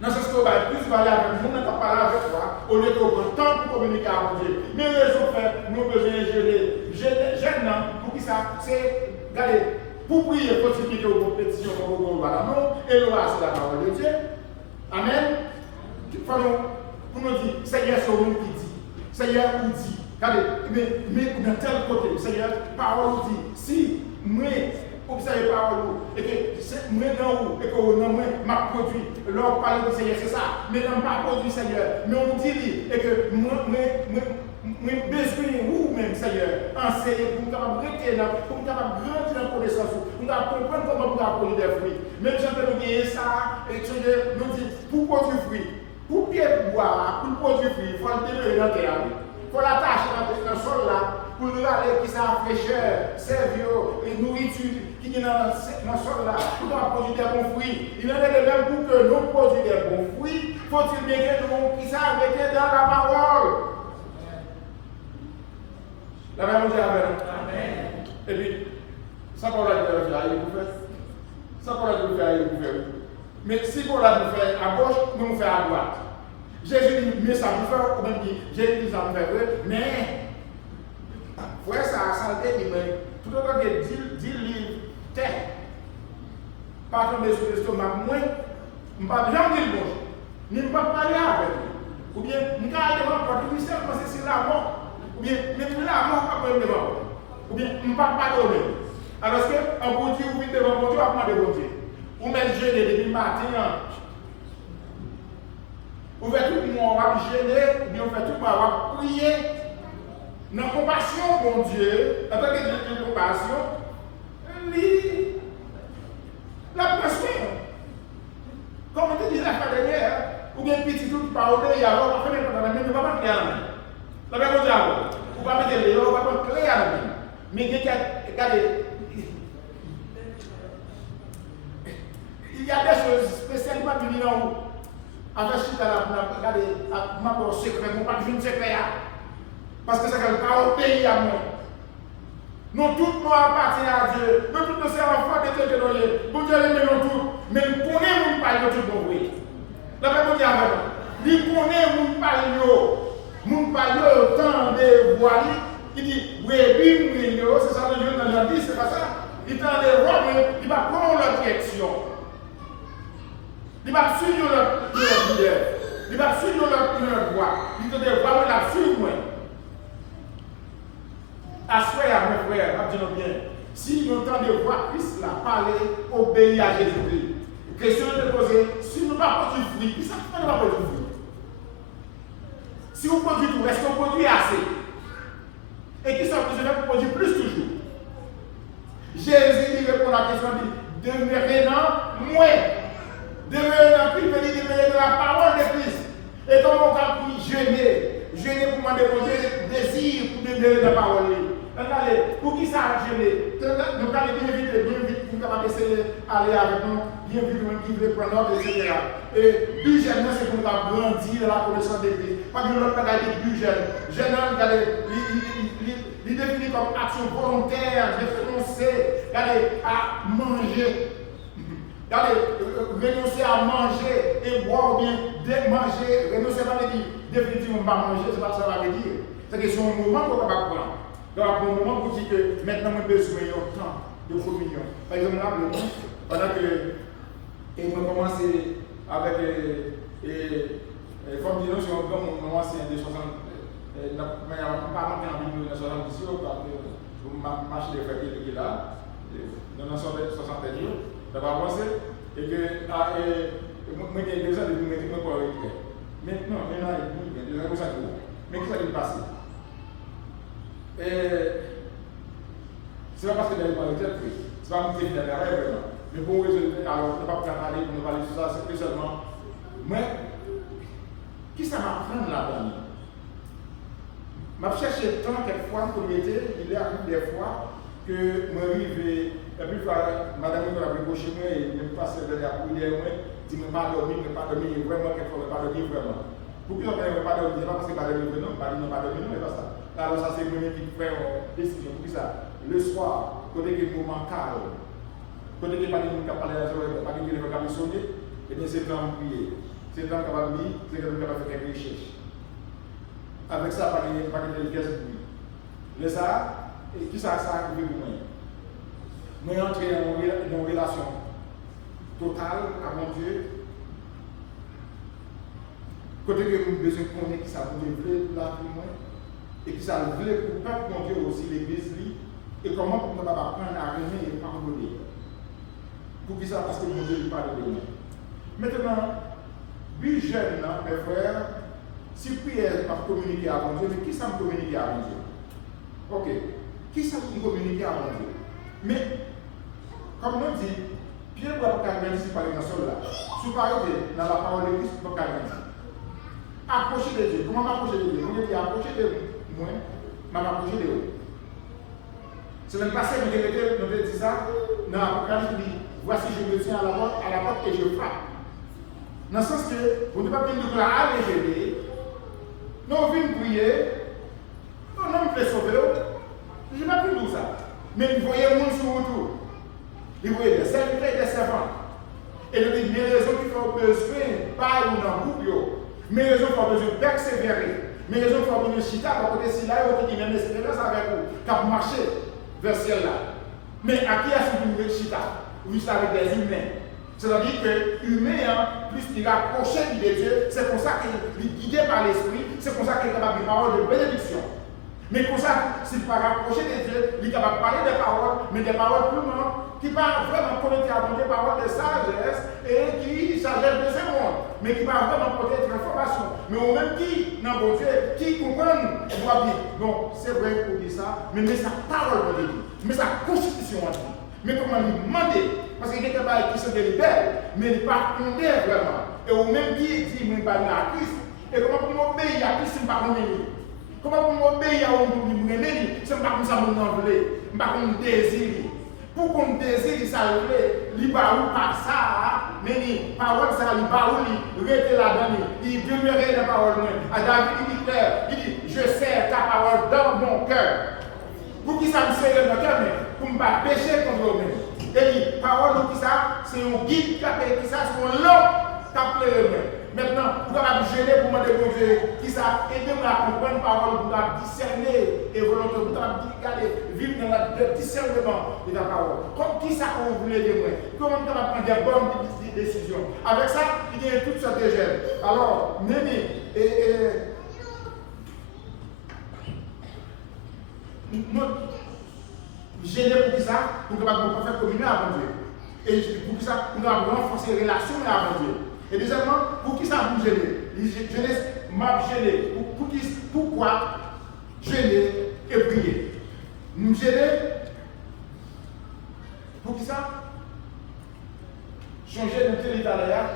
Dans ce sens, plus parler avec nous, on n'a pas parlé avec toi, au lieu de prendre temps pour communiquer avec Dieu. Mais les autres, nous besoin de gérer. Jeune, pour qui ça? C'est, regardez, pour prier, il faut se quitter aux compétitions comme au Balamon, et là, c'est la parole de Dieu. Amen. Pour nous dire, Seigneur, c'est au monde qui dit. Seigneur, vous dit. Regardez, mais dans tel côté, Seigneur, parole dit, si, moi, observez parole, et que moi non et que non m'a produit. L'on parle du Seigneur, c'est ça. Mais non pas produit Seigneur. Mais on dit et que moi besoin vous-même Seigneur, enseigner pour nous rester là, pour nous grandir dans la connaissance, pour nous comprendre comment nous produire des fruits. Même si on dit ça, et Seigneur nous dit pour produire fruits, pour bien boire, pour produire fruits, il faut le démêler dans la terre. Il faut l'attacher dans le sol là. Pour nous aller qui ça fraîcheur, servio, et nourriture qui est dans le sol là, pour nous produire des bons fruits. Il en est de même pour que nous produisons des bons fruits, faut-il bien que nous qui ça avec dans la parole. La même chose avec nous. Amen. Et puis, ça pour la faire, il vous fait. Ça pour la faire, il vous fait. Mais si pour la faire à gauche, nous nous faisons à droite. Jésus dit, mais ça vous fait, ou même dit, Jésus dit, ça vous fait, mais. Ouais, ça a santé, mais tout le temps que 10 livres, terre, pas tomber sur l'estomac, moi, je ne vais pas bien dire bon, je ne vais pas parler avec lui. Ou bien, je ne vais pas aller devant le ministère parce que c'est la mort. Ou bien, mais la mort, pas pour devant. Ou bien, je ne vais pas pardonner. Alors que, un bon Dieu, vous venez devant mon Dieu, vous demander bon Dieu. Ou même jeûner depuis le matin. Vous faites tout pour avoir gêné, mais vous faites tout pour avoir prié. Dans la compassion, bon Dieu, en tant que Dieu de compassion, la pression. Comme on te disait la fois dernière, ou bien petit tout par au-delà, il y a un peu de temps, mais ne va pas créer la main. La même chose, vous ne pouvez pas mettre les on va pas créer la main. Mais regardez, il y a des choses spécialement qui viennent en haut. Avec ce là, regardez, ma secret, mon pas de secret. Parce que c'est quelque part au pays à moi. Nous tous nous appartenons à Dieu. Nous tous nous sommes enfants de Dieu que nous sommes. Bon Dieu, nous tous. Mais nous connaissons mon pas de tout bon oui. La Bible dit avec nous. Nous connaissons mon pas de mon pas de temps de voir. Il dit, oui, c'est ça que Dieu nous a dit, c'est pas ça. Il tend de voir, mais il va prendre la direction. Il va suivre notre leader. Il va suivre notre voie. Il te dit, voir, il va suivre moi. Assoyez à mes frères, disons bien. Si nous entendons voir Christ là parler, obéir à Jésus-Christ. Question de poser, si nous ne pas produire fruit, qui ça ne va pas produire fruit? Si vous produisez tout, est-ce qu'on produit assez? Et qui ça vous produire plus toujours? Jésus répond à la question, dit, demeurez dans moi. Demeurez dans Christ, il dit, demeurez dans la parole de Christ. Et comme on a pu jeûner pour demander au Dieu, désir pour demeurer dans la parole. Regardez, pour qui ça a gêné? Nous allons bien vite, pour qu'on puisse aller avec nous, bien vite, qui veut prendre l'ordre, etc. Et plus jeune, c'est pour nous grandir dans la connaissance de Christ. Pas que l'autre regarde plus jeune. Jeune, regardez, il définit comme action volontaire, de renoncer, regardez, à manger. Regardez, renoncer à manger et boire, ou bien manger, renoncer à pas dire définitivement pas manger, c'est pas ça que ça veut dire. C'est que c'est un moment qu'on va prendre. Donc, pour un moment, pour dire que maintenant, on a besoin de temps de communion. Par exemple, pendant que on a commencé avec comme disons, si on donne mon ancien de 60, mais pas rentrer en 1970, parce que je marche des frères qui est là, dans la 60 jours, d'avoir avancé, et que moi, j'ai déjà de vous mettre pour le maintenant, il y a deux ans, mais qu'est-ce qui s'est passé? C'est pas parce que vous avez pas c'est pas me dire la rêve, mais pour résoudre, alors je ne vais pas parler pour nous parler de ça, c'est que seulement, moi, qui ça m'apprend là-dedans? Je cherche tant quelquefois pour m'aider, il arrive des fois que moi arrive, et puis madame m'a débauché moi et me passe le verre pour aider moi, dit me pas dormir, vraiment, quelquefois, me pas dormir vraiment. Pour qui on ne pas dormir, c'est pas parce que pas dormir, non, pas dormir, mais pas ça. Alors ça c'est moi qui fais une décision. Pour ça, le soir, quand il y a un moment calme, quand il y a pas de monde qui parle à la journée, pas de téléphone qui sonne, et bien c'est temps de prier. C'est temps capable de lire, c'est temps capable de faire quelques recherches. Avec ça, pas de gaz de bruit. Mais ça, qui ça arrive pour moi? Moi entrer dans une relation totale à mon Dieu. Quand il y a besoin de connaître qui ça veut la vie moi. Et qui ça voulait pour peuple mon Dieu aussi l'église et comment pour ne pas apprendre à aimer et pardonner. Pour qui ça parce que mon Dieu lui parle de nous. Maintenant, 8 jeunes, mes frères, si prière par communiquer à mon Dieu, mais qui ça me communiquer à mon Dieu? Ok, qui ça me communiquer à mon Dieu? Mais, comme on dit, Pierre doit pas grandir par les nations là. Si vous parlez dans la parole de Christ, vous pas grandir. Approcher de Dieu. Comment m'approcher de Dieu? Vous dites approcher de moi, m'approcher de vous. C'est le passé que nous avons dit ça dans l'Apocalypse dit voici je me tiens à la porte et je frappe. Dans le sens que vous ne pouvez pas venir nous aller gêner, nous venons prier, nous ne pouvons sauver. Je n'ai pas pu dire ça. Mais vous voyez le monde sur autour. Vous voyez des serviteurs et des servants. Et nous disons, mes raisons qui font besoin, pas ou dans le groupe, mes raisons qui font besoin de persévérer. Mais les autres font venir chita, pour côté si là, ils ont même espérance avec vous, qui marcher vers ciel là. Mais à qui est-ce que vous voulez chita? Oui, c'est avec des humains. C'est-à-dire que l'humain, plus il rapproche de Dieu, c'est pour ça qu'il est guidé par l'esprit, c'est pour ça qu'il est capable de parler de bénédiction. Mais pour ça, s'il ne peut rapprocher de Dieu, il est capable de parler des paroles, mais des paroles purement qui parlent vraiment connectées à des paroles de sagesse et qui s'agissent de ce monde. mais qui va vraiment porter transformation. Mais au même qui, dans bon Dieu, qui comprend, doit dire, non, c'est vrai pour dire ça, mais sa parole pour dire, mais sa constitution en dit. Mais comment lui demander, parce qu'il y a quelqu'un qui se délibère, mais il n'est pas condamné vraiment. Et au même qui dit, je ne vais pas à Christ. Et comment pour m'obéir à Christ, je ne vais pas condamner. Comment pour m'obéir à un groupe de m'aimer, je ne vais pas comme ça me enlever, je ne vais pas comme désir. Pour qu'on désire ça, il va où par ça, mais les paroles ça, il va où il reste là-dedans, il demeurait la parole. À David, il dit clair, il dit, je sers ta parole dans mon cœur. Pour qui ça me sert dans mon cœur, pour ne pas pécher contre eux-mêmes. Et dit, parole qui ça, c'est un guide qui appelle qui ça, c'est un lampe qui appelle eux-mêmes. Maintenant, vous allez me gêner pour me demander qui ça, aidez-moi à comprendre la parole, pour discerner et volontairement, pour vivre dans le discernement de la parole. Comme qui ça vous voulez de moi? Comment on va prendre des bonnes décisions? Avec ça, il y a toutes sortes de gènes. Alors, Némi, gêner pour qui ça? Pour que nous puissions faire communion avant Dieu. Et pour qui ça? Pour nous renforcer les relations avant Dieu. Et deuxièmement, pour qui ça vous gêner? Jeunesse m'a gêné. Pourquoi gêner et prier? Nous gêner pour qui ça? Changer notre état d'ailleurs,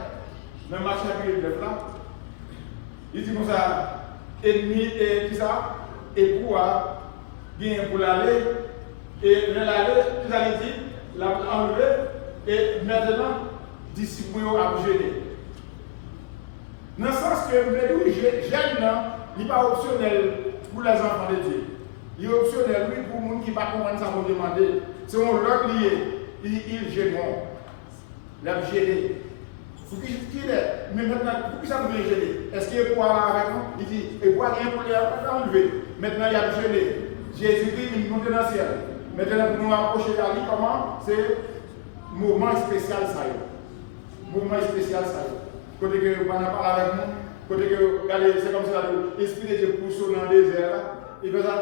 dans le marché à prier de là. Il dit comme ça, ennemi et qui ça? Et pouvoir bien pour l'aller, et l'aller, vous allez dire, l'enlever, et maintenant, disciple à gêner. Dans le sens que le jeune, il n'est pas optionnel pour les enfants de Dieu. Il est optionnel, oui, pour les gens qui ne comprennent pas ça, vont demander. C'est un autre lié. Ils gêneront. Ils vont gêner. Mais maintenant, pour qui ça vous gêner? Est-ce qu'il est pour aller avec nous? Il dit, et pour rien pour les enlever. Maintenant, il a gêné. Jésus-Christ, il monte dans le ciel. Maintenant, pour nous approcher à lui, comment? C'est un moment spécial, ça y est. Moment spécial, ça y est. Côté que vous en parlez avec nous, côté que, regardez, c'est comme ça, l'esprit de Dieu pousse dans le désert, il fait ça,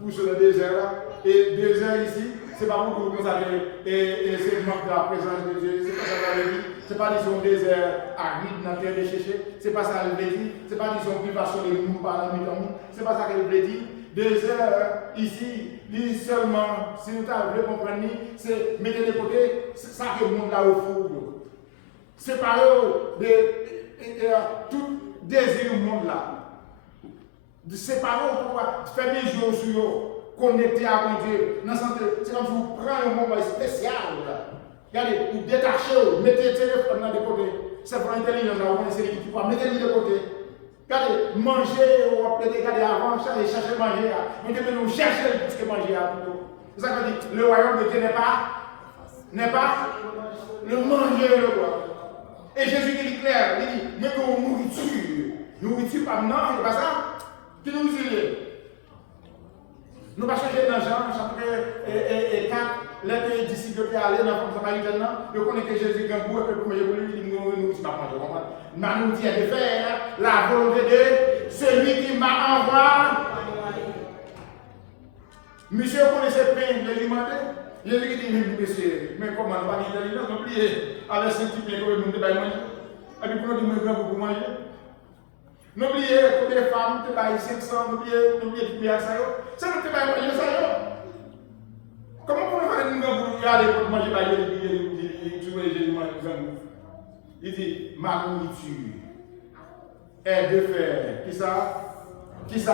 pousse dans le désert, et désert ici, c'est pas pour que vous savez, et c'est le manque de la présence de Dieu, c'est pas ça qu'on dit, c'est pas disons désert aride dans la terre de chercher, c'est pas ça qu'elle veut dire, c'est pas disons privation de nous par la nuit dans nous, c'est pas ça qu'elle veut dire. Désert ici, lui seulement, si nous voulons comprendre, c'est mettre de côté, c'est ça que le monde là au four. Séparer de tout désir du monde là. De séparer pour faire des jours sur eux, connecter à mon Dieu. C'est comme si vous prenez un moment spécial. Regardez, vous détachez, mettez le téléphone de côté. C'est pour l'intelligence, c'est l'équipe qui mettez-le de côté. Regardez, manger, ou regardez avant, chercher manger. Nous chercher plus que manger. C'est ça qu'on dit, le royaume de Dieu n'est pas le manger le roi. Et Jésus dit clair, il dit, mais qu'on nourriture pas non, c'est pas ça. Qui nous dit? Nous pas changer dans Jean, chapitre 4, les disciples qui allaient dans le Samaritain, nous connaissons que Jésus est un goût, et que pour lui, il nous nourrit pas manger. Mais nous dit de faire la volonté de celui qui m'a envoyé. Monsieur, vous connaissez pain, l'alimenter? Jésus dit, monsieur, mais comment on va dire l'intelligence, on prie avec ce type de choses, nous devons manger. Et puis pour nous dire, pour manger. N'oubliez que les femmes, tu vas 500, n'oubliez tout bien ça. Ça ne te va manger ça. Comment on va nous aller pour manger par il dit, ma nourriture est de faire, qui ça?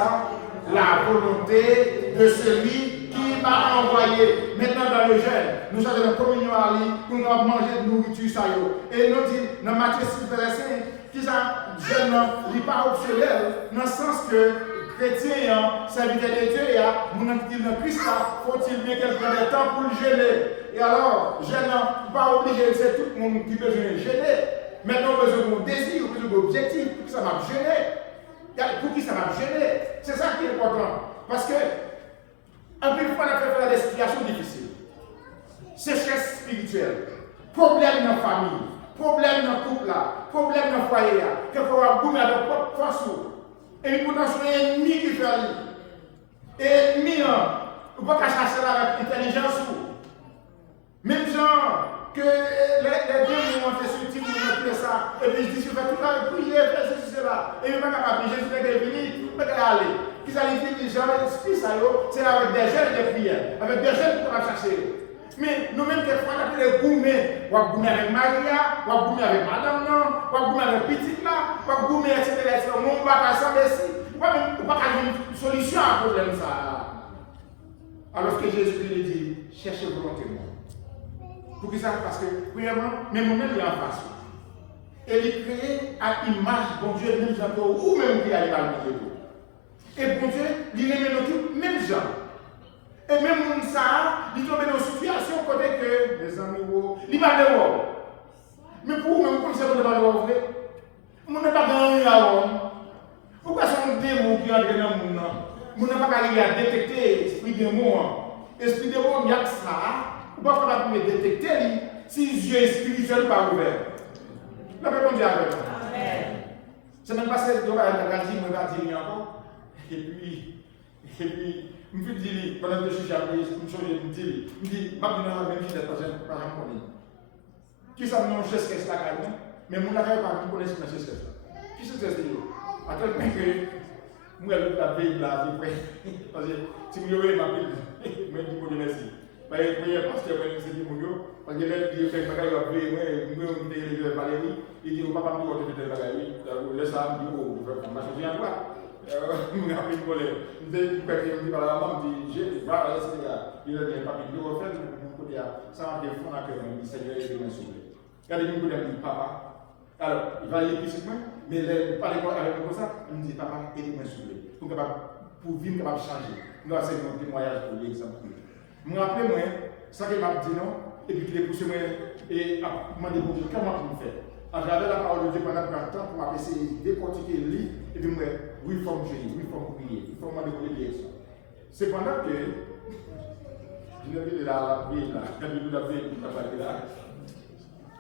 La volonté de celui qui m'a envoyé. Maintenant dans le jeûne, nous sommes en communion à lui pour nous manger de nourriture ça. Et nous dit dans Matthieu 6, verset 5, qui ça? Jeûne n'est pas optionnel, dans le sens que chrétien, serviteur de Dieu, mon activité dans Christ, faut-il bien qu'elle prenne le temps pour le gêner. Et alors, jeûne pas obligé, c'est tout le monde qui peut gêner. Maintenant, on a besoin de désir, on a besoin d'objectif, pour que ça va me gêner. Pour qui ça va me gêner? C'est ça qui est important. Parce que, un peu de fois, on a fait des situations difficiles. Sécheresse spirituelle, problème dans la famille, problème dans le couple, problème dans le foyer, quelquefois, vous mettez votre force. Et il faut un ennemi qui fait aller. Et l'ennemi, vous ne pouvez pas chercher avec l'intelligence. Même gens, que les deux montent sur le type de ça. Et puis je dis, je vais tout le prier, faire ceci, cela. Et je ne suis pas capable. Jésus est venu, je ne peux pas aller. Qui ça dit que les gens, l'esprit, c'est avec des jeunes de prière, avec des jeunes qui vont chercher. Mais nous-mêmes, quelquefois, on a les gourmets. On va gourmer avec Maria, on va gourmer avec Madame, on va gourmer avec Petite, on va gourmer, etc. On va pas s'en laisser. On va pas avoir une solution à un problème. Ça. Alors que Jésus lui dit, cherchez volontairement. Pour que ça, parce que, premièrement, même nous-mêmes, il y a en face. Et il crée à l'image de Dieu, même gens, ou même qui a l'image de Dieu. Et pour Dieu, il aime nous tous, même gens. Et même ça, il tombe dans une situation côté que les amis, il va de l'eau. Mais pour vous, même comme ça, vous ne pas de l'eau, vous n'avez pas gagné à l'homme. Pourquoi sont des mots qui entrent dans le monde? Vous n'avez pas arrivé à détecter l'esprit des mots. L'esprit des mots, il y a que ça. Vous ne pouvez pas détecter si les yeux spirituels pas ouverts. La réponse est avec moi. C'est même pas celle de la gardie, je ne vais pas dire encore. Et puis, je me dis, pendant que je suis arrivé, je me dis, je même fille parce que je ne connais. Qui ça me cherche ce là, mais mon affaire pas me connaître ce que c'est. Qui c'est ce que à tel point que moi, la veille là, parce que si vous voyez ma Bible, je me dis merci. Parce que le pasteur m'a dit parce que là, il fait que Valérie, il dit, papa, je vais te faire Valérie, laisse ça, je vais faire ma chose à toi. Je me rappelle une colère. Je me dis, par la maman, je dis, voilà, il a dit, papa, je vais faire mon côté, ça va défendre à cœur, le Seigneur est bien sauvé. Regardez, mon côté, papa. Alors, il va aller plus loin, mais il parle avec moi comme ça, il me dit, papa, aidez-moi sauvé. Pour vivre, capable de changer. Nous avons fait un témoignage pour l'exemple. Je me rappelle, moi, ça qu'il m'a dit non, et puis qu'il est poussé moi, et m'a demandé comment il fait. À travers la parole de Dieu pendant 30 ans, pour essayer de décortiquer le livre, et puis moi, oui, il faut me jeûner, oui, il faut me prier, il faut me demander direction. C'est pendant que, je n'ai vu la vie là, quand je la vie, là.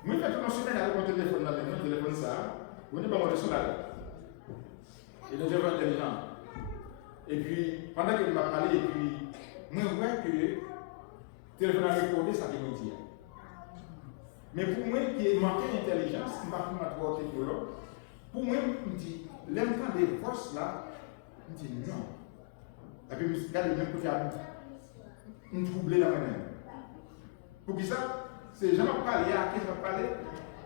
Moi, je fais toute une semaine avec mon téléphone là, mon téléphone ça, vous n'avez pas mon leçon là. Et donc, j'ai intelligent. Et puis, pendant qu'il m'a parlé, et puis, moi, je vois que le téléphone a recordé ça me dit. Mais pour moi, qui manqué d'intelligence, je ne vais pas trop technologue. Pour moi, je me dis, l'important des forces là, je me dis non. Et puis, je regarde le même côté à nous. Je troublé dans ma main. Pour qui ça, c'est gens qui parlent, à qui je vais parler,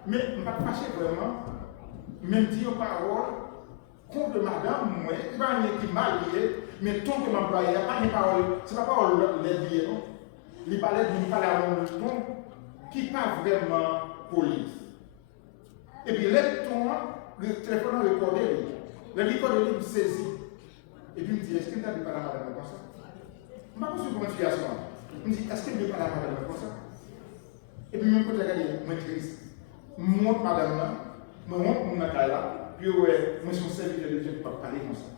mais je ne vais pas fâcher vraiment, même dire une parole contre madame, moi, il va y avoir qui mal lié, mais tant que m'employé, il n'y a pas de parole, ce n'est pas parole liée, non? Il parlait d'une parole ton qui n'est pas vraiment poli. Et puis, le téléphone a recordé, le recordé, il me saisit. Et puis, il me dit, est-ce qu'il t'a dit par la madame comme ça? Je ne sais pas comment tu as ça. Il me dit, est-ce qu'il me dit par la madame comme ça? Et puis, même quand je regarde, je me triste. Je montre madame là, je montre mon taille là, puis ouais, moi, je suis un serviteur de Dieu qui ne peut pas parler comme ça.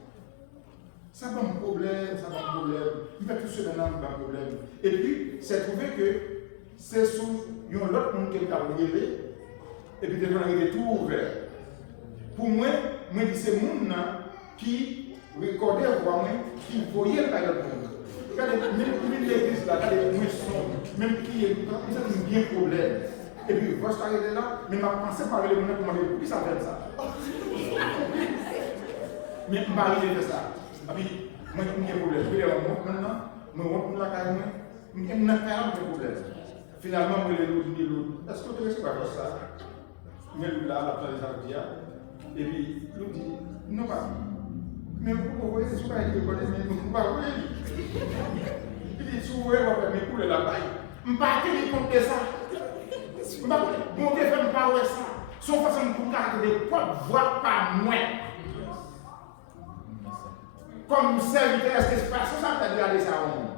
Ça va un problème, ça va un problème. Il va tout seul dans un problème. Et puis, c'est trouvé que c'est sous l'autre monde qui a relevé, et puis il est tout ouvert. Pour moi, je dis c'est le monde qui recordait voir moi, qui voyait le bagage de monde. Regardez, même l'église là, regardez, moi, même qui est bien problème. Et puis, je suis arrivé là, mais je pensais par le monde pour me dire, pourquoi ça fait ça? Mais je ne vais pas arriver de ça. Et puis, moi, je n'ai pas de problème. Je vais dire, maintenant, je rentre dans la carrière, je n'ai pas de problème. Finalement, je vais dire, est-ce que tu ne sais pas ça? Je vais là, après les arrêts. Et puis, l'autre dit, non, pas. Mais vous voyez, c'est ce qu'on a dit, mais vous ne pas voir. Il dit, si vous voyez, vous allez me couler la paille. Je ne vais pas tenir compte de ça. Je ne vais pas monter faire une parole ça. Son façon de garder des potes, voire pas moins. Comme serviteur, est-ce que c'est pas ça que tu as dit ça au monde?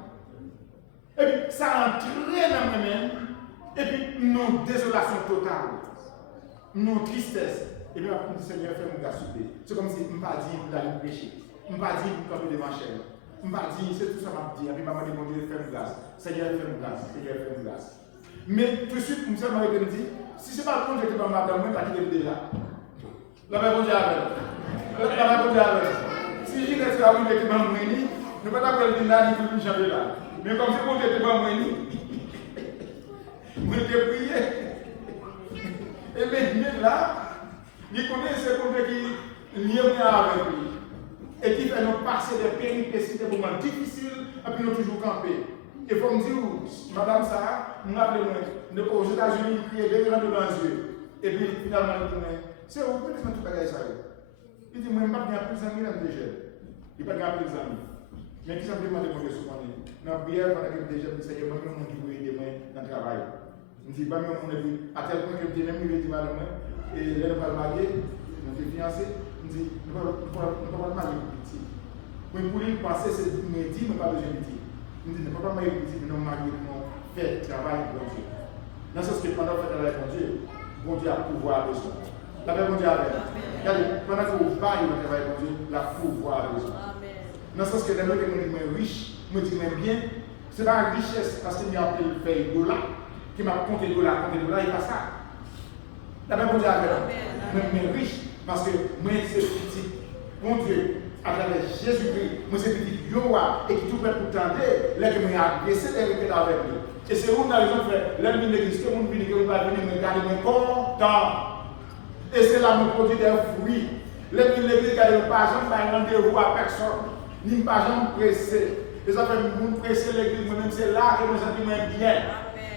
Et puis, ça entraîne dans moi-même. Et puis, nos désolations totales. Nos tristesses. Et puis, après, le Seigneur fait mon gars souper. C'est comme si je ne me pas dit d'aller pécher. Je ne me pas dit de camper devant chère. Je ne me pas dit, c'est tout ça m'a dit. Et puis, maman dit, mon Dieu, fais mon grâce. Seigneur, fais mon grâce. Seigneur, fais mon grâce. Mais tout de suite, je me dit, si ce n'est pas le compte que tu m'as donné, tu as quitté déjà. La même chose avec. La même chose avec. Si je reste là, je vais te m'amener. Ne pas t'appeler le dinari qui est là. Mais comme c'est pour te m'amener, je vais te prier. Et maintenant là, il connaît ce côté qui lié avec lui. Et qui fait nous passer des péripéties, des moments difficiles, et puis nous toujours camper. Et il faut me dire, madame Sarah, nous appelons aux États-Unis, il criait des grands dans les yeux. Et puis finalement, il dit, c'est où que tu fais ça? Il dit, moi, je ne vais pas plus d'amis dans le déjeuner. Il ne va pas plus d'amis. Mais qui simplement demande souvent, dans la bière, pendant que le déjeuner, c'est moi qui vais aider dans le travail. Je dis, pas même on est vu, à tel point que je même il dit, madame, et là, nous pas marier, nous sommes fiancés. Je dis, nous ne pouvons pas marier pour petit. Mais pour lui, penser, c'est de me dire, mais pas besoin de dire. Je dis, nous ne pouvons pas marier pour petit, mais nous marier pour faire travail pour Dieu. Dans ce sens que pendant que vous faites travail pour Dieu, bon Dieu a pouvoir besoin. La paix, bon Dieu avec. Regardez, pendant que vous baillez le travail pour Dieu, la pouvoir besoin. Dans ce sens que les gens qui me disent riche, me disent bien, ce n'est pas une richesse parce qu'il y a un pays dollar, qui m'a compté dollar, il n'y a pas ça. La paix, bon Dieu avec. Mais riche parce que moi, c'est petit. Bon Dieu, à travers Jésus-Christ, moi, c'est petit Yoa et qui tout fait pour tenter, là que moi, agressé d'être avec lui. Et c'est où on a raison de faire, l'ennemi de l'église, que mon vient, que va venir me garder, mais content. Et c'est là que je produis des fruits. L'ennemi de l'église, qui n'a pas jamais rendez-vous à personne, ni pas jamais pressé. Et ça fait que presser l'église, moi-même, c'est là que nous sentimos bien.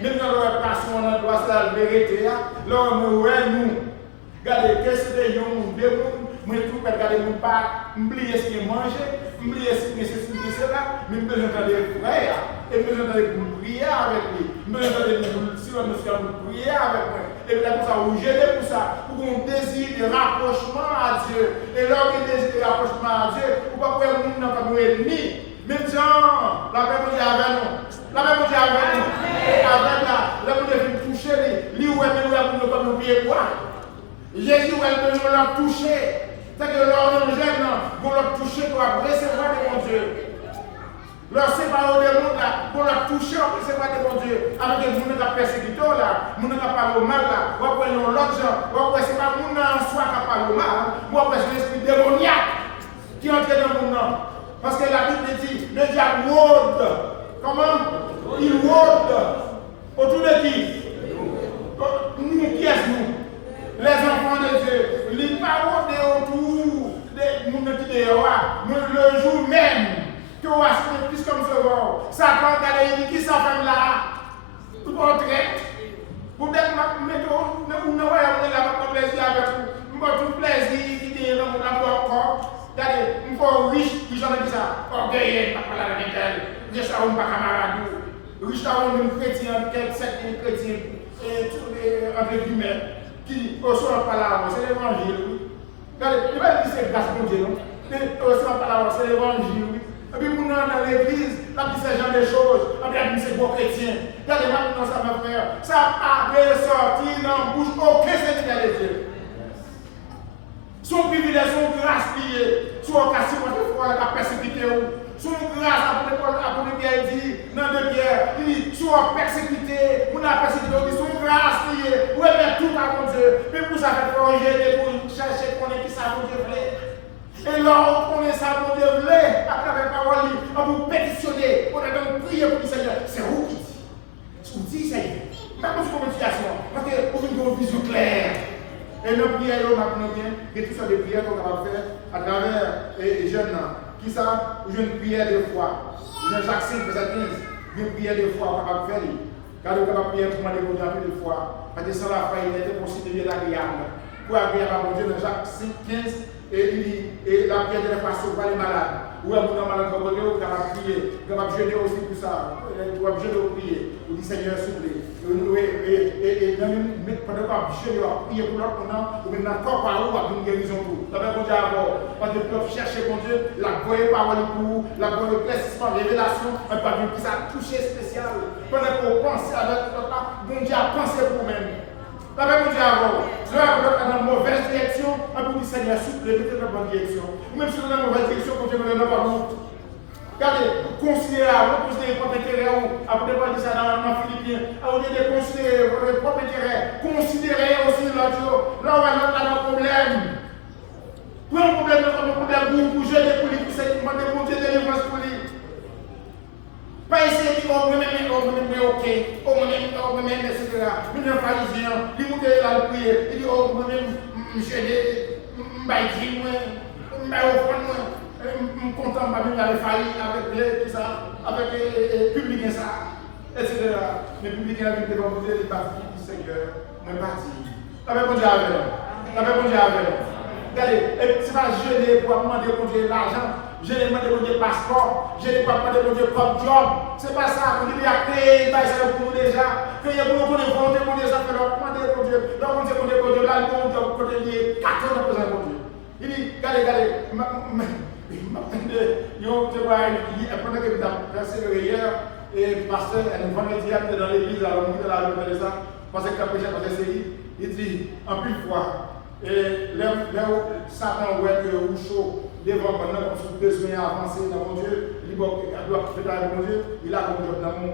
Même dans leur passion, on doit se la vérité, là, nous, regardez, qu'est-ce que c'est, moi, tout, regardez, mon pas, oublier ce qu'il mange, oublier ce qu'il c'est là, mais je besoin de frères, et je besoin de prier avec lui, je besoin de si on nous prier avec moi, et puis pour ça, vous gênez pour ça, pour qu'on désire de rapprochement à Dieu, et lorsqu'on désire de rapprochement à Dieu, pour pas pouvoir nous dans comme ennemi, même Jean, la paix est avec nous, la paix est avec nous, et avec la paix est toucher lui, où est-ce que nous ne oublier quoi? Jésus est venu leur toucher. C'est que leur jeune, vous leur toucher pour recevoir de mon Dieu. Leur séparer des mondes là, pour leur toucher pour recevoir de mon Dieu. Avec des gens qui ont persécuté là, les gens qui ont parlé au mal là, ou après l'autre gens, ou après c'est pas les gens en soi qui ont parlé au mal, ou après c'est l'esprit démoniaque qui entre dans le monde. Parce que la Bible dit, le diable rôde. Comment? Il rôde. Autour de qui? Nous, qui est-ce les enfants de Dieu, les paroles autour des gens qui dehors, le jour même, que vous avez plus comme ce ça prend regarder qui ça fait là, tout portrait. Vous devez mettre vous ne voyez pas plaisir avec vous, vous avez tout plaisir qui est dans mon corps. Regardez, il faut riche, qui j'en ai dit ça, orgueilleux, pas parler avec elle, riche à un pas camarade, riche à un chrétien, quelques sectes chrétiens, entre guillemets. Qui reçoit la parole, c'est l'évangile, oui. Regardez, il va dire que c'est grâce pour Dieu, non? Reçoit la parole, c'est l'évangile, oui. Et puis, nous, dans l'église, quand il ce genre de choses, on dit c'est bon chrétien. Regardez, maintenant, ça va faire. Ça n'a pas ressorti dans la bouche aucun Seigneur de Dieu. Son privilège, son grâce liée, son occasion de fois la persécuté, son grâce, après Pierre dit, dans deux Pierre, il dit, soit persécuté, on a persécuté, il dit, son grâce liée, où est tout à mon Dieu, mais pour ça, il faut rejeter, pour chercher, qu'on est qui ça, mon Dieu voulait. Et là, on est ça, mon Dieu voulait, à travers la parole, on vous pétitionner, on a donc prié pour le Seigneur. C'est vous qui dit. C'est vous qui dit, Seigneur. Même pour une situation, parce qu'on a une vision claire. Et nos prières, maintenant bien, et tout ça des prières qu'on va faire à travers les jeunes. Qui ça? Une prière de foi. Dans Jacques 5, verset 15, une prière de foi qu'on va faire. Car on va prier pour demander pour Dieu de foi. Parce que sans la foi, il était considéré l'agréable. Pour agréable à Dieu, dans Jacques 5, 15, et il dit, et la prière de la foi sauve les malades. Ou à mon malade, on va prier. On va jeûner aussi pour ça. On va jeûner au prier. On dit Seigneur, s'il vous plaît. Et pendant qu'on jeûne, on va prier pour l'autre pendant, ou même dans le corps par où, on une guérison pour. La même chose avant. Parce que peuvent chercher mon Dieu, la voie parole pour, la voie éclaircissement, révélation, un pavillon qui s'est touché spécial. Pendant qu'on pense avec notre bon Dieu a pensé pour nous-mêmes. La même chose avant. Je vais dans la mauvaise direction, on peut dire Seigneur, s'il vous plaît, mettez dans la bonne direction. Ou même si on est dans la mauvaise direction, quand Dieu me donne pas honte. Regardez, considérez, considérez votre intérêt, après pas dire ça dans Philippiens, au lieu de considérer votre propre intérêt, considérez aussi l'autre, là où on a un problème. Pour un problème, pour jeûner pour lui, pour se demander mon Dieu délivrance pour lui. Pas essayer de dire, oh, mais ok, oh, oh, moi-même, etc. Moi-même, parisien, il monte là, le prier, il dit, oh, moi-même, je suis je content, je suis failli avec le public, etc. Mais le public, il a vu devant vous, il va dire, Seigneur, je ne pas dire. La paix, bon Dieu, avec nous. La paix, bon Dieu, avec nous. Regardez, ce n'est pas gêné pour demander pour Dieu l'argent. Je n'ai pas demandé passeport, je n'ai pas demandé comme job. Ce n'est pas ça. On dit qu'il y a créé, il y a pour nous déjà. Créé pour nous, pour nous, pour déjà faire demander pour Dieu. Donc on dit pour Dieu, là, il y a un côté lié 80% pour Dieu. Il dit, regardez, pendant que vous avez persévéré hier, et le pasteur, un vendredi, il était dans l'église, alors on dit là, le ça, parce que quand il dit, en plus de fois, et là, Satan, ouais, que vous chaud, devant pendant qu'on se besoin avancer dans mon Dieu, il doit faire mon Dieu, il a mon Dieu dans mon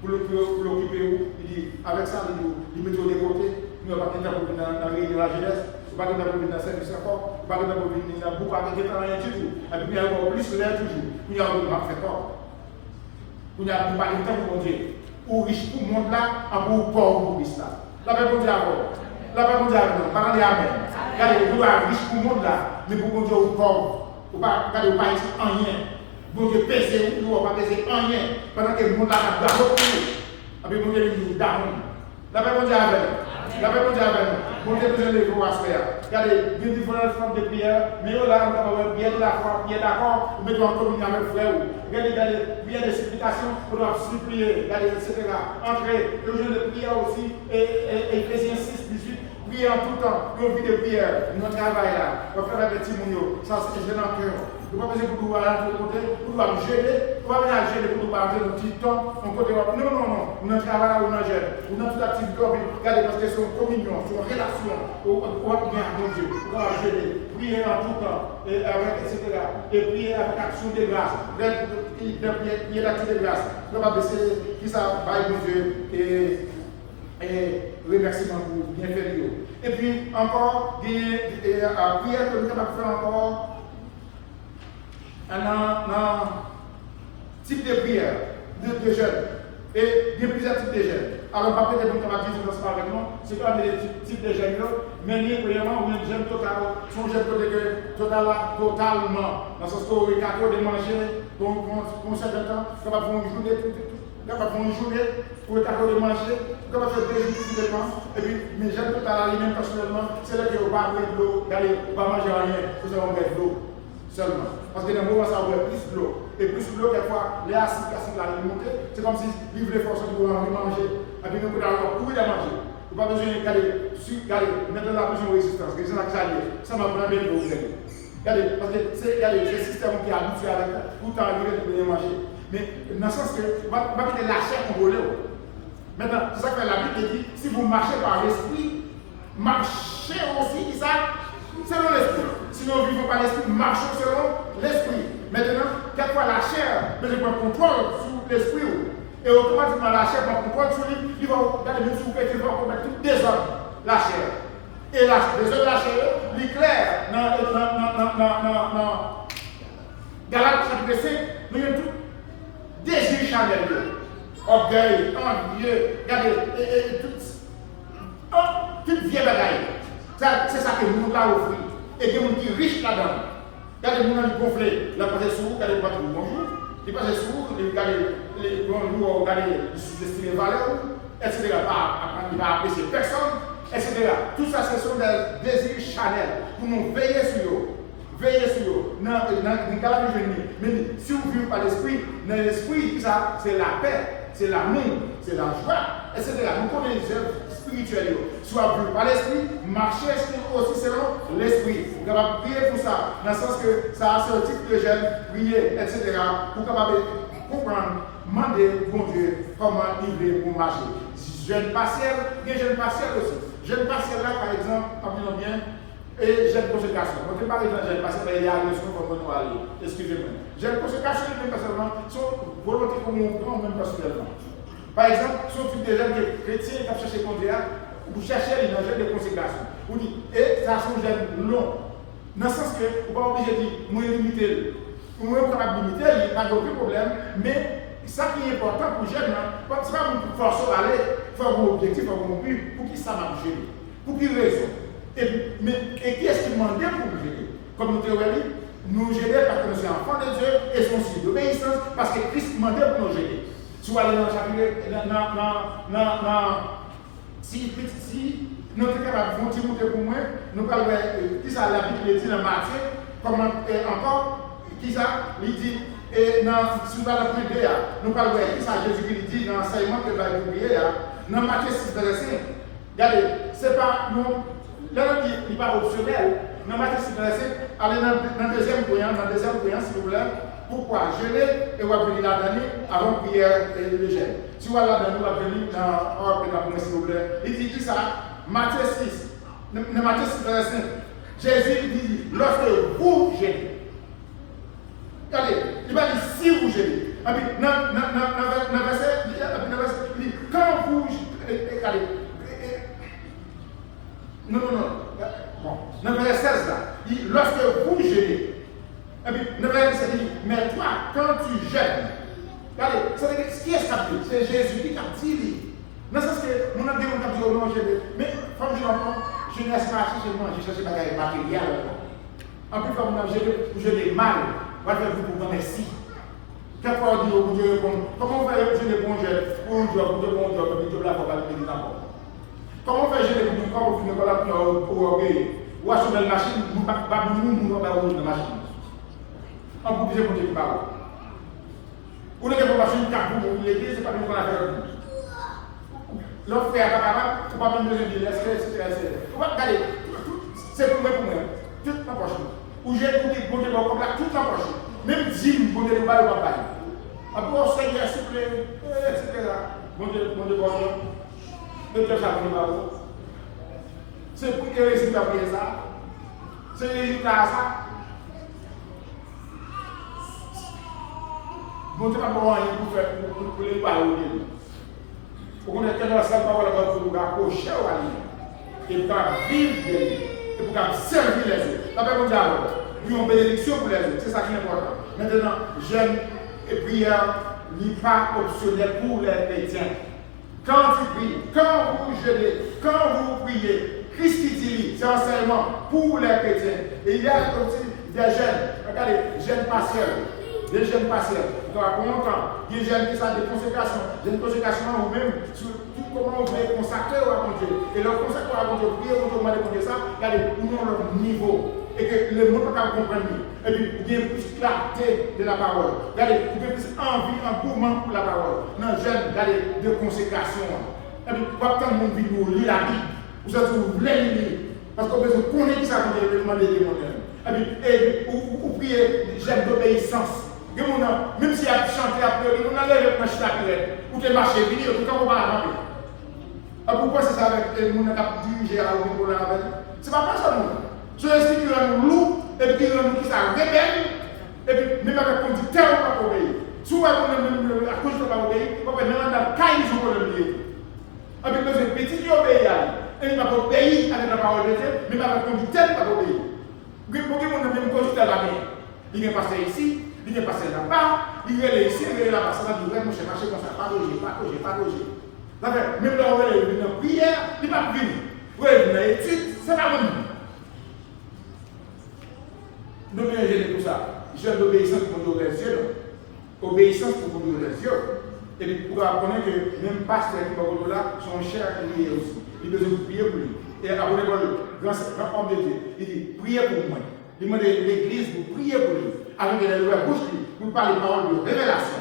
pour l'occuper. Il dit, avec ça, il met au côté, il n'y a pas de temps pour venir dans la jeunesse, il n'y a pas de temps pour venir dans le service encore, il n'y a pas de temps pour venir dans le bouc avec des temps rien du tout. Et puis il y a encore plus l'air toujours, il y a un fait fort. Il n'y a pas de temps pour mon Dieu. Ou riche pour le monde là, en pour pauvre pour Christ là. La paix pour Dieu avant. La paix pour Dieu avant. Parlez Amen. Regardez, vous êtes riche pour le monde là, mais pour mon Dieu ou pauvre. Vous ne pas ici en rien. Bon Dieu pèse, vous ne pas pèse en rien. Pendant que le monde là a d'abord pour vous. Et puis mon Dieu nous donne. La paix pour Dieu avec nous. La paix pour Dieu avec nous. Mon Dieu besoin de vous à faire. Regardez, il y a différentes formes de prière. Mais là, on va prier de la foi, prier d'accord, vous mettez en communion avec le frère. Regardez, prière de supplication, on doit supplier, regardez, etc. Entrez, le jour de prière aussi, et Éphésiens 6, 18. Prier en tout temps, nos vies de prière, notre travail là, on va faire avec petit mounio, ça c'est jeune en cœur. Vous ne pouvez pas besoin pour vous aller de côté, pour vous aller gêner, vous ne pouvez pas gêner pour vous parler de petit temps, on côté. Non, on a un travail là, on a un jeune, on a toute activité, regardez, parce que c'est une communion, c'est une relation, on va bien mon Dieu, on va gêner, prier en tout temps, et avec, etc. Et prier avec action de grâce, prier l'action de grâce. On va baisser, qui ça va, mon Dieu, et remerciement pour bien faire. Et puis encore, prière que nous avons fait encore un type de prière de jeunes. Et il y a plusieurs types de jeunes. Alors, pas peut-être que nous avons dit ça avec nous, c'est quoi les types de jeunes, mais nous, premièrement, on est jeunes total, sont jeunes totalement, dans ce sens où ils ont de manger, pour un certain temps, ils vont une journée, pour être de manger, comme on fait 2 jours de dépenses, et puis mes jeunes tout à l'heure, même personnellement, c'est là que vous ne pouvez pas boire de l'eau, regardez, vous ne pouvez pas manger rien, vous allez boire de l'eau seulement. Parce que dans le moment, ça va boire plus de l'eau. Et plus de l'eau, quelquefois, les acides là, ils montent, c'est comme si ils vivent les forces pour manger, et puis nous pouvons avoir pour à manger. Vous n'avez pas besoin de regarder, mettre la pression de résistance, que c'est là que ça m'a pris de l'eau. Regardez, parce que c'est le système qui est habitué avec tout le temps arriver de manger. Mais dans le sens que, vous ne pouvez pas la chair contrôlée. Maintenant, c'est ça que la Bible dit, si vous marchez par l'esprit, marchez aussi, ça, selon l'esprit. Si nous ne vivons pas l'esprit, marchons selon l'esprit. Maintenant, quelquefois la chair, mais je prends contrôle sur l'esprit. Et automatiquement, la chair prend contrôle sur lui, il va regarder même si vous faites, il va commettre tout désordre, la chair. Et la désordre de la chair, l'éclair, dans Galates chapitre 5, nous avons tout désir charnel. Orgueil, envieux, regardez, toute vieille bagaille. C'est ça que le monde a offert. Et que le monde qui est riche là-dedans. Regardez, le monde a gonflé, il a passé sous, regardez, pas tout bonjour. Il passe sous, regardez, les bonjours, regardez, il sous-estime les valeurs, etc. Il va apprécier personne, etc. Tout ça, ce sont des désirs charnels pour nous veiller sur eux. Veillez sur eux. Dans le cas de mais si vous vivez par l'esprit, dans l'esprit, c'est la paix. C'est l'amour, c'est la joie, etc. Nous connaissons les œuvres spirituelles. Soit vu par l'esprit, marcher aussi selon l'esprit. Vous pouvez prier pour ça, dans le sens que ça a ce type de jeûne, prier, etc. Pour capable comprendre, demander, bon Dieu, comment il veut pour marcher. Jeûne partiel, il y a jeûne partiel aussi. Jeûne partiel là, par exemple, apprenons bien, et jeûne consécration. On ne peut pas aller dans jeûne partiel, mais il y a une leçon pour nous aller. Excusez-moi. Jeûne consécration, même personnellement, sont volonté comme on prend, même personnellement. Par exemple, si on fait des jeunes chrétiens qui cherchent contre Dieu, vous cherchez les jeûnes de consécration. Vous dites, et ça sont jeûnes longs. Dans le sens que, vous ne pouvez pas obliger de dire, moi limiter. Vous ne pouvez pas limiter, il n'y a pas de problème, mais Ça qui est important pour les jeunes, c'est pas pour forcer à aller, faire un objectif, faire un but, pour qui ça m'a gêné, pour qui raison. Et qui est-ce qui demande pour nous gêner? Comme nous t'avons dit, nous gêner parce que nous sommes enfants de Dieu et son signe d'obéissance, parce que Christ demandait pour nous gêner. Si vous allez dans le chapitre, si nous sommes capables de monter pour moi, nous parlons qui ça la Bible dit dans Matthieu, comment encore, qui ça, il dit, et si vous allez prier, nous parlons qui ça Jésus dit dans l'enseignement que va prier, dans Matthieu 6, verset 5. Regardez, c'est pas, nous, là, il n'est pas optionnel. Dans Matthieu 6, verset 5, allez dans le deuxième point, s'il vous plaît. Pourquoi? Je l'ai et on va venir là-dedans avant prière et le gel. Si vous allez là-dedans, on va venir dans s'il vous plaît. Il dit ça, Matthieu 6, dans Matthieu 6, verset 5. Jésus dit, lorsque vous gênez. Regardez, il va dire si vous gênez. Dans le verset, il dit, quand vous regardez, non. Bon, dans le verset 16 là, il dit, lorsque vous gênez. Et puis, le verset dit, mais toi, quand tu gênes, regardez, ce qui est stable, c'est Jésus qui t'a dit. Dans le sens que, nous avons dit, non, mais, comme je l'entends, je n'ai pas cherché chez moi, j'ai cherché des matériels. En plus, comme je l'ai mal, on va faire vous pour merci. Quelquefois, on dit, oh Dieu, comment on fait je les bons jets pour un job, pour de bons jobs, pour de la pour aller d'abord. Comment on fait je les bons jobs pour finir pour obéir? Ou acheter une machine, nous ne pouvons pas rouler de machine. On peut dire pour dire parole. Ou ne pouvez pas faire une carte pour l'église, c'est pas nous qu'on a fait. L'autre frère, papa, ou pas même besoin de dire, etc. Regardez, c'est pour moi, toute ma poche. Ou j'ai écouté pour dire comme là, toute ma poche. Même 10 pour dire pas, ou pas. Après, on sait, s'il vous plaît, etc. Bon Dieu, bon Dieu. Le Dieu, ça ne va pas. C'est pour qu'il réussisse à prier ça. C'est le résultat à ça. Bon, tu n'as pas rien pour faire pour les paroles. Pour qu'on ait tellement de parole pour nous accrocher au allié. Et pour vivre de lui. Et pour servir les autres. La paix mondiale, nous avons une bénédiction pour les autres. C'est ça qui est important. Maintenant, jeûne et prière n'est pas optionnel pour les chrétiens. Quand tu pries, quand vous jeûnez, quand vous priez, Christ qui dit, c'est enseignement pour les chrétiens. Et il y a aussi des jeunes, regardez, jeunes partiels. Des jeunes partiels, pour longtemps, des jeunes qui sont des consécrations ou même sur tout comment on veut consacrer à mon Dieu. Et leur consacrer à mon Dieu, prier pour tout le monde de ça, regardez, où nous leur niveau. Et que le monde ne peut pas comprendre. Et puis, il y a plus clarté de la parole. Regardez, il y a plus envie, engouement pour la parole. Non, jeunes, regardez, de consécration. Et puis, pas tant de monde vit nous lire la Bible. Vous êtes vous voulez lire. Parce qu'on peut se connaître qui ça veut demander des moyens. Et puis, ou prier, j'aime d'obéissance. Même si il a chanté à pleurer, on a l'air de marcher à pleurer, ou de marcher, venir, tout le temps on va avancer. Pourquoi c'est ça avec les gens qui ont dirigé à l'eau avec? C'est pas ça, non. C'est ainsi qu'ils nous louent, et puis qu'ils nous qui ça rebelle, et puis même avec conducteur, on va pas obéir. Souvent, à cause de ne pas obéir, on va même dans le cas, ils ont le lieu. Avec besoin de petit, ils obéissent. Et ils ne vont pas obéir avec la parole de Dieu, mais avec le conducteur, ils ne vont pas obéir. Pour que nous même conducteur la mer, il est passé ici. Il est passé là-bas, il est ici, il est là-bas. Ça va dire, moi, je marche comme ça, pas loger. Même là, on est venu en prière, il n'est pas venu. Vous êtes venu en étude, c'est pas venu. Nous devons gérer tout ça. J'aime l'obéissance pour nous les yeux. Obéissance pour nous les yeux. Et puis, pour apprendre que même pasteur qui va là, son cher est lié aussi. Il doit prier pour lui. Et après, le grand homme de Dieu, il dit, priez pour moi. Il demande l'église pour prier pour lui. Avec les nouvelles bouches, pour parler de paroles de révélation.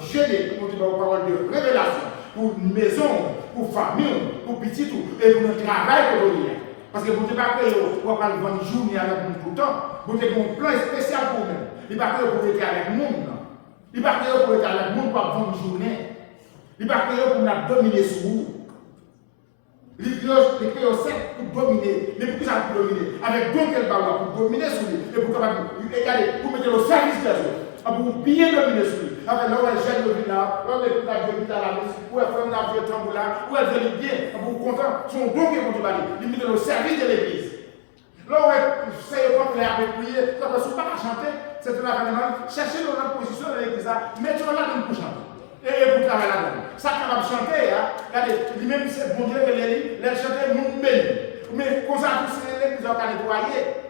Gêner pour dire paroles de révélation. Pour maison, pour famille, pour petit tout. Et pour notre travail pour nous. Parce que vous ne pouvez pas créer pour parler de journée avec nous tout le temps. Vous avez un plan spécial pour nous. Il ne va pas créer pour être avec nous. Il ne va pas créer pour être avec nous pour avoir une journée. Il ne va pas créer pour nous dominer sur vous. Les créés au sein pour dominer, mais pour qui ça pour dominer? Avec donc quel barois pour dominer sur lui, et pour mettre au service des autres, pour bien dominer sur lui. Avec là où elle gêne le village, là où elle est à la messe, où elle fait un vieux tambour là, où elle veut bien, pour content, son don qui est pour il met au service de l'église. Là où elle sait pas clair avec prier, ça ne peut pas chanter, c'est une affaire. Cherchez notre position dans l'église, mettez-nous là dans le couchant. Et pour travailler là-dedans. Ça, quand on chanter, regardez, lui-même, c'est bon Dieu que les chanter, nous bénis. Mais comme ça, tous les l'église, on va nettoyer.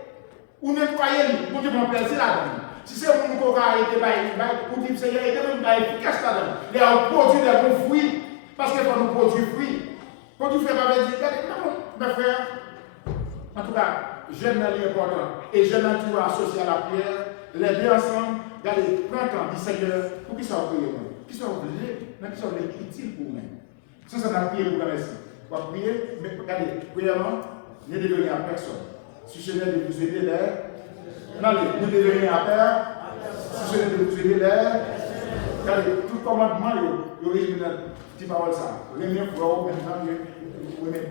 Ou nettoyer, pour Dieu, on peut plaisir là-dedans. Si c'est un monde qui a été pour dire, Seigneur, il est efficace là-dedans. Il a produit des bons fruits. Parce qu'il faut nous produire fruits. Quand tu fais ma vie, regardez, mes frères, en tout cas, j'aime l'important. Et j'aime tout associé à la prière. Les deux ensemble, regardez, prends temps, dit Seigneur, pour qui ça va prier, qui sont obligés, mais qui sont utiles pour nous. Ça, ça n'a prié pour la merci. On va prier, mais regardez, premièrement, ne devenez à personne. Si ce n'est de vous aider l'air, ne devenez à terre. Si ce n'est de vous aider l'air, regardez, tout commandement, il y a une petite parole ça. Remettez pour maintenant,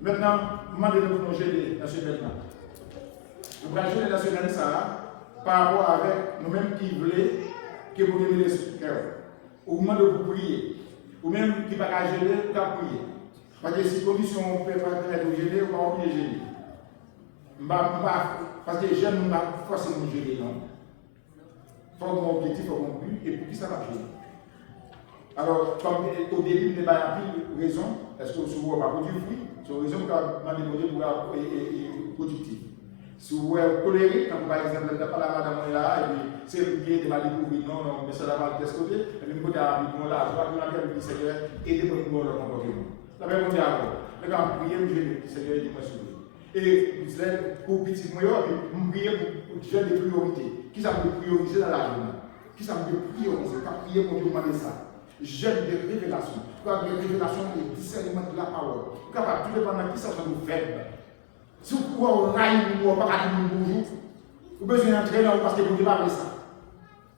maintenant, demandez de nous gêner dans ce maintenant. Nous allons gêner dans ce maintenant ça, par rapport avec nous-mêmes qui voulons que vous devez les cœur. Au moment de vous prier, ou même qui ne va pas gêner, vous pouvez prier. Parce que si condition on peut pas être gêné, on va oublier gêner. Parce que je ne vais pas forcément gêner, non. Il faut mon objectif, il faut mon but, et puis ça va gêner. Alors, comme au début, il n'y a pas de raison, est-ce que vous ne va pas produire fruit? C'est une raison que m'a demandé pour être productif. Si vous êtes colérique, quand par exemple, vous n'avez pas la madame là, et puis c'est qui est de ma découvrir, non, mais c'est la mal de ce côté, et puis vous avez dit, là, je vais vous dire, Seigneur, aidez-moi dans le comportement. La même chose avant. Les gars, priez, je Seigneur, aidez-moi sur lui. Et pour petit moyen, vous priez pour j'ai des priorités. Qui ça me prioriser dans la journée? Qui ça me prioriser? Pas prier pour demander ça. J'aime des révélations. Des révélations et discernement de la parole. Capable, tout dépend de qui ça nous fait. Si vous pouvez au rail, vous ne pouvez pas dire bonjour, vous avez besoin d'entrer là parce que vous ne pouvez pas faire ça.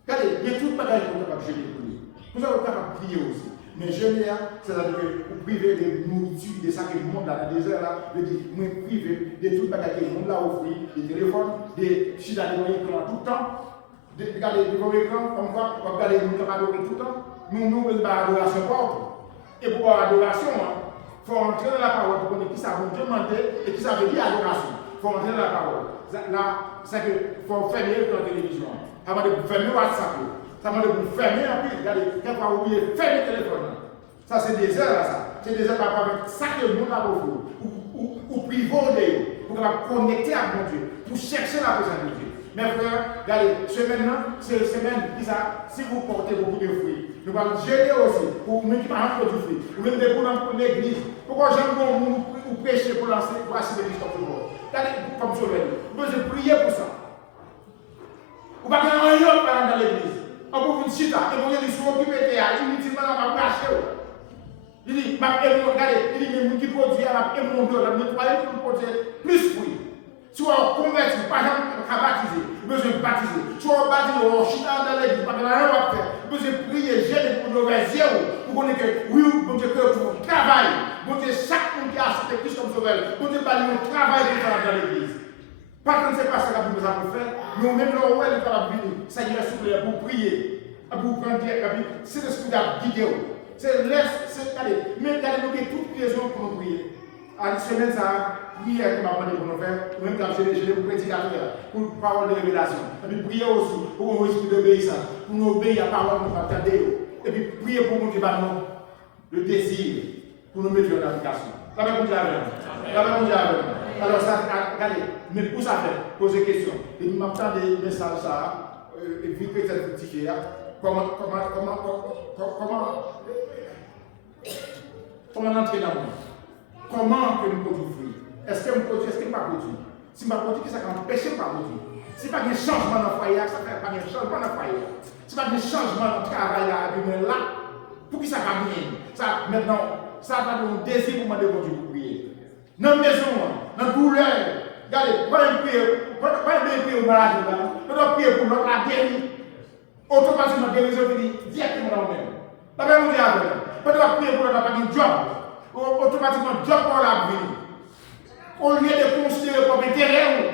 Regardez, il y a tout le bagage pour capable de gérer pour lui. Vous avez capable de prier aussi. Mais gérer, c'est-à-dire que vous privez de nourriture, de ça que le monde là, dans le désert là, veut dire, vous privez de tout le bagage que le monde là offre, des téléphones, des chiffres à l'écran tout le temps. Regardez devant l'écran, comme quoi, vous regardez nous capables tout le temps. Nous avons l'adoration propre. Et pour l'adoration, il faut entrer dans la parole pour connaître qui ça veut demander et qui ça veut dire adoration. Il faut entrer dans la parole. Là, c'est qu'il faut fermer la télévision. Avant de fermer WhatsApp. Ça m'a dit vous fermer un peu. Regardez, quand vous oubliez fermer le téléphone. Ça, c'est des heures là, ça. C'est des heures par rapport avec ça que le monde a besoin. Ou priver pour connecter à mon Dieu. Pour chercher la présence de Dieu. Mes frères, regardez, c'est une semaine qui ça, si vous portez beaucoup de fruits, nous allons gérer aussi, pour même qui parlent de fruits, ou même des pour l'église. Pourquoi j'aime vous prêcher pour lancer, pour assister l'église comme tout le monde? Regardez, comme Sauveur, vous devez prier pour ça. Vous ne pouvez pas rien dans l'église. On peut vous chita, et vous allez vous occuper, inutilement, on va cracher. Il dit, regardez, il dit, mais qui produit, on va nettoyer pour produire plus de fruits. Soit on convertit, par exemple, on va baptiser, besoin de baptiser. Soit on baptise, on chita dans l'église, parce qu'on n'a rien à faire. Besoin de prier, gêner pour nos yeux, pour qu'on ait que, oui, bon Dieu, que pour travail. Bon Dieu, chaque monde qui a accepté Christ comme sauveur, bon Dieu, nous travaillons dans l'église. Par contre, ce n'est pas ça que nous avons fait. Nous-mêmes, nous avons fait la vie, Seigneur, s'il vous plaît, pour prier, pour prendre c'est l'esprit d'idée. C'est laisse, allez, mais allez, nous avons toute raison pour nous prier. À la semaine, ça. Prière qui m'a demandé pour nous faire, même quand je l'ai pour prédicateur, pour parole de révélation. Et puis prier aussi pour un esprit d'obéissance, pour nous obéir à la parole pour nous attendre. Et puis prier pour nous dire le désir, pour nous mettre en application. La même chose avec nous. La même chose avec nous. Alors ça, regardez, mais pour ça faire, poser des questions. Et nous m'attendons des messages ça, et puis peut-être petit comment entrer dans le monde? Comment que nous produisons fruit? Est-ce que nous produisons, est-ce que nous ne produisons pas? Si nous ne produisons pas, ça empêche de produire. Si pas un changement dans le foyer, ça fait pas un changement dans le foyer. Si pas un changement dans le travail, là, pour qui ça va venir? Ça, maintenant, ça va donner un désir pour demander au Dieu pour prier. Dans la maison, dans la douleur, regardez, pas un prier au malade, pas prier pour notre guérir. Automatiquement, guérison dit directement dans le même. La même chose avec pas prier pour notre pas de job. Automatiquement, job pour la vie. Au lieu de considérer comme intérêt,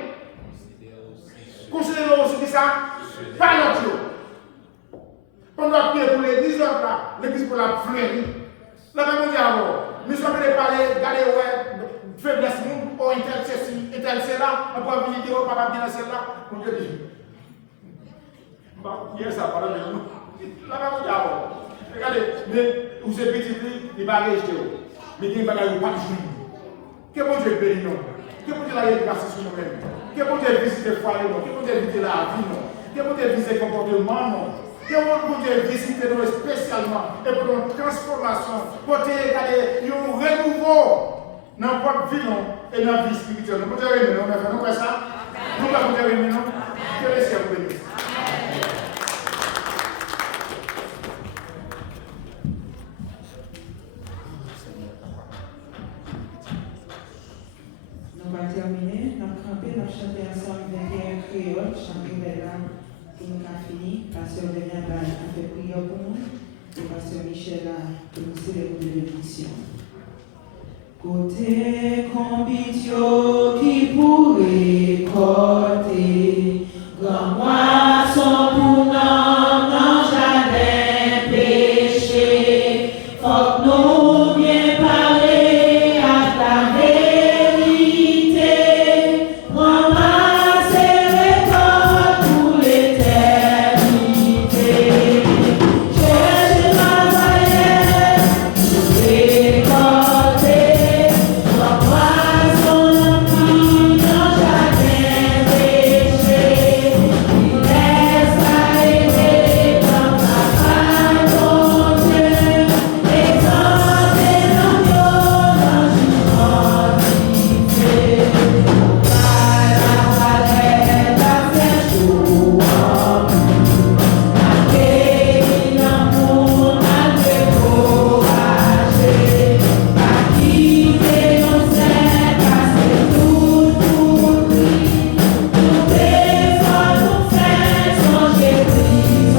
considérer aussi ça, pas notre chose. On doit prier pour l'église, l'église pour la fleurie. La même chose avant, nous sommes allés parler, regarder, ouais, faiblesse monde. oh, un tel c'est là, on peut venir dire, oh, pas bien celle-là. Mon Dieu dit, hier ça, pas de nous. Là, vous dites, regardez, mais vous êtes petit, il va rester. Mais il va pas de jouer. Que bon Dieu bénisse nous. Que bon Dieu la grâce sur nous-mêmes. Que bon Dieu visite le foyer, que bon Dieu visite la vie, que bon Dieu visite le comportement, que bon Dieu visite nous spécialement et pour une transformation, pour regarder un renouveau dans votre vie et dans la vie spirituelle. Nous pouvons aimer, nous faisons ça. Nous pouvons aimer, que le ciel vous bénisse. On va terminer, on va camper, on va chanter ensemble 21 créoles, chanter les larmes pour nous finir. Pasteur Daniel a fait prière pour nous et Pasteur Michel a pour nous célébrer de l'émission. Côté combitio qui pourrait côté, grand moisson pour non jamais péché, faut que nous bien parler à la vérité, ramasser les corps pour l'éternité. Cherchez la voyelle, récolter, grand moisson qui n'ont jamais péché, il reste à aider dans la paix, mon Dieu, exalter dans violence, humanité. Par la palette à faire chaud, malgré l'amour, malgré courage, pas quitter nos ailes, passer tout pour lui. Tout effort nous fait songer Christ.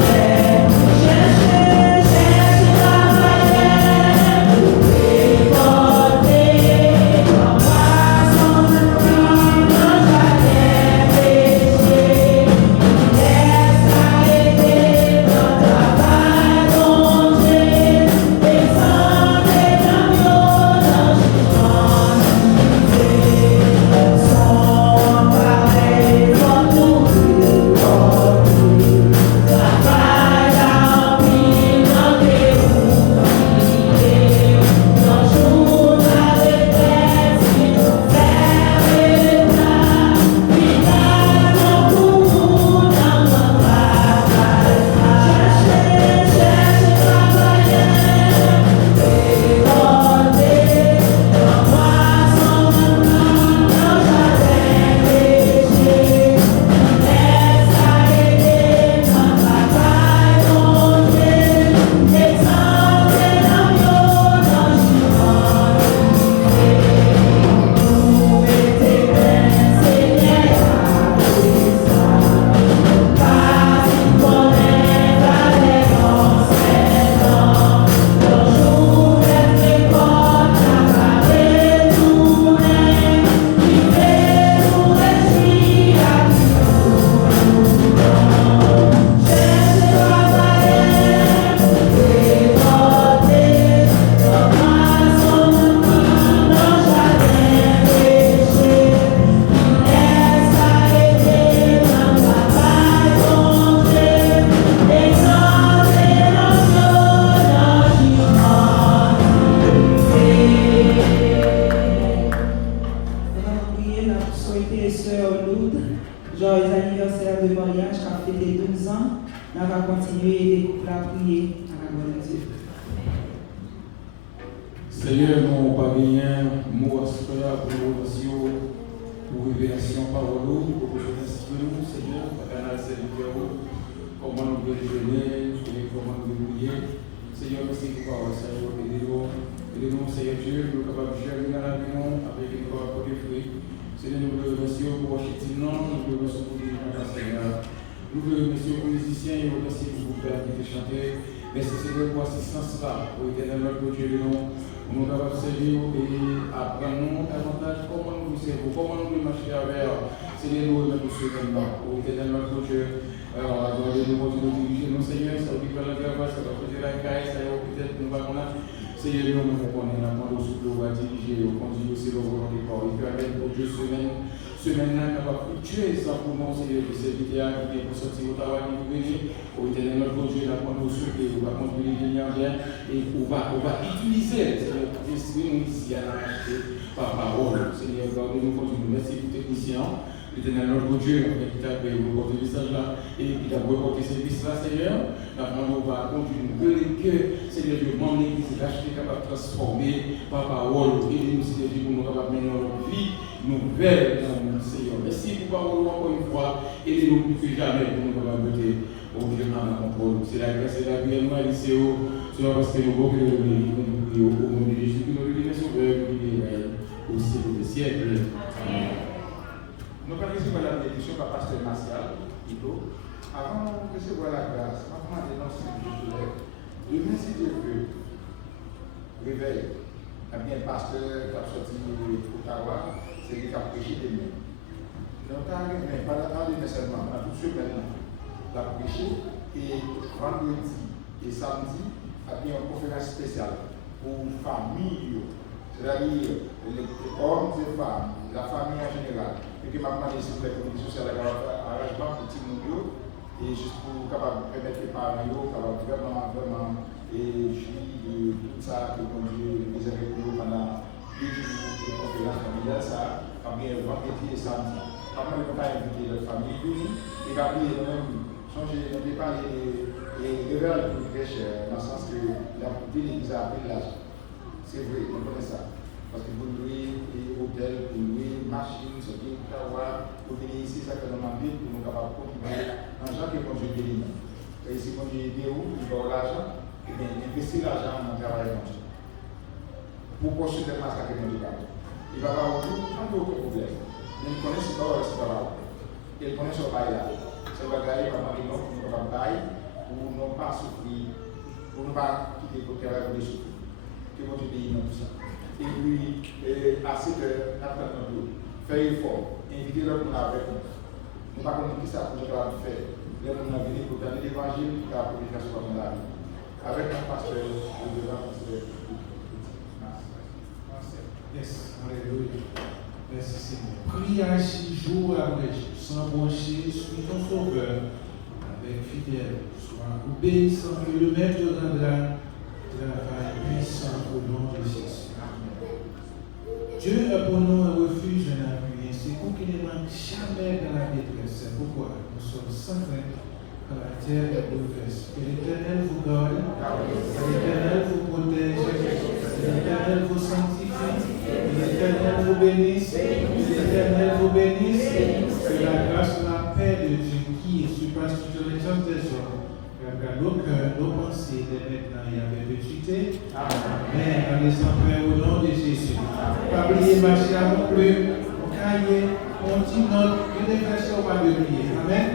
Cherchez la valeur pour récolter, comme poisson qui n'ont jamais péché. Il reste à aider dans le travail, mon Dieu, exalter dans violence, humanité. Son pareil, faut nous récolter, travail à remplir dans des ouvriers, nos jours à l'éternel, si nous faire état, fidèles pour nous dans notre travail. Cherchez la valeur, récolter, comme poisson qui n'ont jamais péché. Laisse à aider dans le travail, mon Dieu, exalter dans violence, humanité. Nous éternel Seigneur, pas si connaître avec enseignant, nos jours d'être récolte à travers tourner, vivez nous réjouir à cherchez la valeur, récolter, comme poisson qui n'ont jamais péché. Il reste à aider dans le travail, mon Dieu, exalter dans violence, humanité. On va prier, on a souhaité Sœur Lourdes, joyeux anniversaire de mariage qui a fêté 12 ans. On va continuer les couples à prier à la gloire de Dieu. Seigneur, nous pas bien, mot asper pour révélation parole, pour que je t'inspire, Seigneur, pour canal serviteur, comment nous pouvons jeûner, comment nous pouvons prier. Seigneur, merci pour parole, Seigneur, aidez-nous, Seigneur Dieu, nous sommes capables de gérer dans la vie avec une parole de fruits. Seigneur, nous voulons remercier pour Washington, nous voulons remercier pour les Seigneur. Nous voulons remercier pour les musiciens et remercier pour vous faire qui chanter. Merci Seigneur pour l'assistance là, pour éternel notre Dieu, nous capables de servir et apprendre davantage comment nous servir, comment nous marcher avec. Seigneur, nous remercions pour ce moment, pour éternel notre Dieu. Alors, nous diriger nos Seigneur, ça vous dit que la grâce, ça va poser la caisse, ça va peut-être nous va Seigneur, nous connaissons la demande au souffle, à diriger, au conduire aussi le volant des corps. Il permet pour Dieu semaine-là, capable de tuer ça pour nous, Seigneur, de servir à qui pour sortir au travail, pour venir, au éternel notre Dieu, la demande au souffle, on va conduire les liens bien, et on va utiliser, Seigneur, pour esprit nous ici à l'acheter par parole. Seigneur, gardez-nous, conduisez-nous. Merci pour technicien. L'éternel notre Dieu, qui t'a payé pour porter le message là, et qui t'a porté ce service là, Seigneur. La demande va conduire nous, que Seigneur Dieu, mon église est acheté capable de transformer par parole, et nous, Seigneur Dieu, pour nous capables de mener notre vie nouvelle dans le Seigneur. Merci pour parole encore une fois, et nous plus que jamais pour nous capables de au Dieu en la contrôle. C'est la grâce et la vie à nous, à l'ICO, c'est parce que nous voulons que nous prions au nom de Jésus, que nous le sauveur, que nous le au siècle des siècles. Amen. Nous allons recevoir la bénédiction par Pasteur Martial, avant de recevoir la grâce, avant de dénoncer le demain, si Dieu veut, réveil, bien pasteur qui a sorti Ottawa, c'est lui qui a prêché demain. Donc, pas demain seulement, on a tout ce maintenant, la prêché, et vendredi et samedi, il y a une conférence spéciale pour famille, c'est-à-dire les hommes et femmes, la famille en général. Et que ma demandé si vous voulez communiquer sur l'arrangement pour petit monde et juste pour capable permettre les parents capable vraiment et jouir de tout ça que mon Dieu les a avec nous pendant 2 jours de conférence familiale ça a bien vendredi et samedi. Avant de pas inviter leur famille et Gabriel même changer de départ et révéler le plus très cher dans le sens que la l'église a appris l'âge. C'est vrai, on connaît ça. Parce que vous louez hôtel, vous louez machine, ce qui est pour venir ici, ça fait demander pour nous capables de contribuer dans l'argent que mon Dieu bénit. Et si mon Dieu aide où, il va l'argent, et bien investir l'argent dans le travail de mon Dieu. Pour poursuivre le masque que mon Dieu a. Il va avoir aucun problème. Mais il connaît ce qu'il va avoir, il connaît ce bail là. Ce bagage, il va parler non, pour nous capables de bail, pour ne pas souffrir, pour ne pas quitter le travail pour les souffrir. Que mon Dieu bénisse dans tout ça. Et puis, à 7 heures, après notre faire effort, inviter l'autre monde avec nous. Nous ne pouvons pas qui ça pour nous faire. Les gens ont venu pour donner l'évangile, pour la prédication de la vie. Avec un pasteur, le devant pasteur. Yes, alléluia. Merci Seigneur. Prie ainsi jour après jour, sans broncher, suis ton sauveur, avec fidèle. Sois obéissant que le Maître te rendra travail puissant au nom de Jésus. Dieu est pour nous un refuge, un appui, un secours qui ne manque jamais dans la détresse. C'est pourquoi nous sommes sans crainte quand la terre est bouleversée. Que l'Éternel vous garde, que l'Éternel vous protège, que l'Éternel vous sanctifie, que l'Éternel vous bénisse, que l'Éternel vous bénisse, que la grâce, la paix de Dieu qui surpasse toute l'intelligence des hommes, garde nos cœurs, nos pensées, dès maintenant et à perpétuité. Amen. Allez en paix au nom de Jésus. Pas oublier marcher à mon plus, mon cahier, mon petit note, que des versions pas de prier. Amen.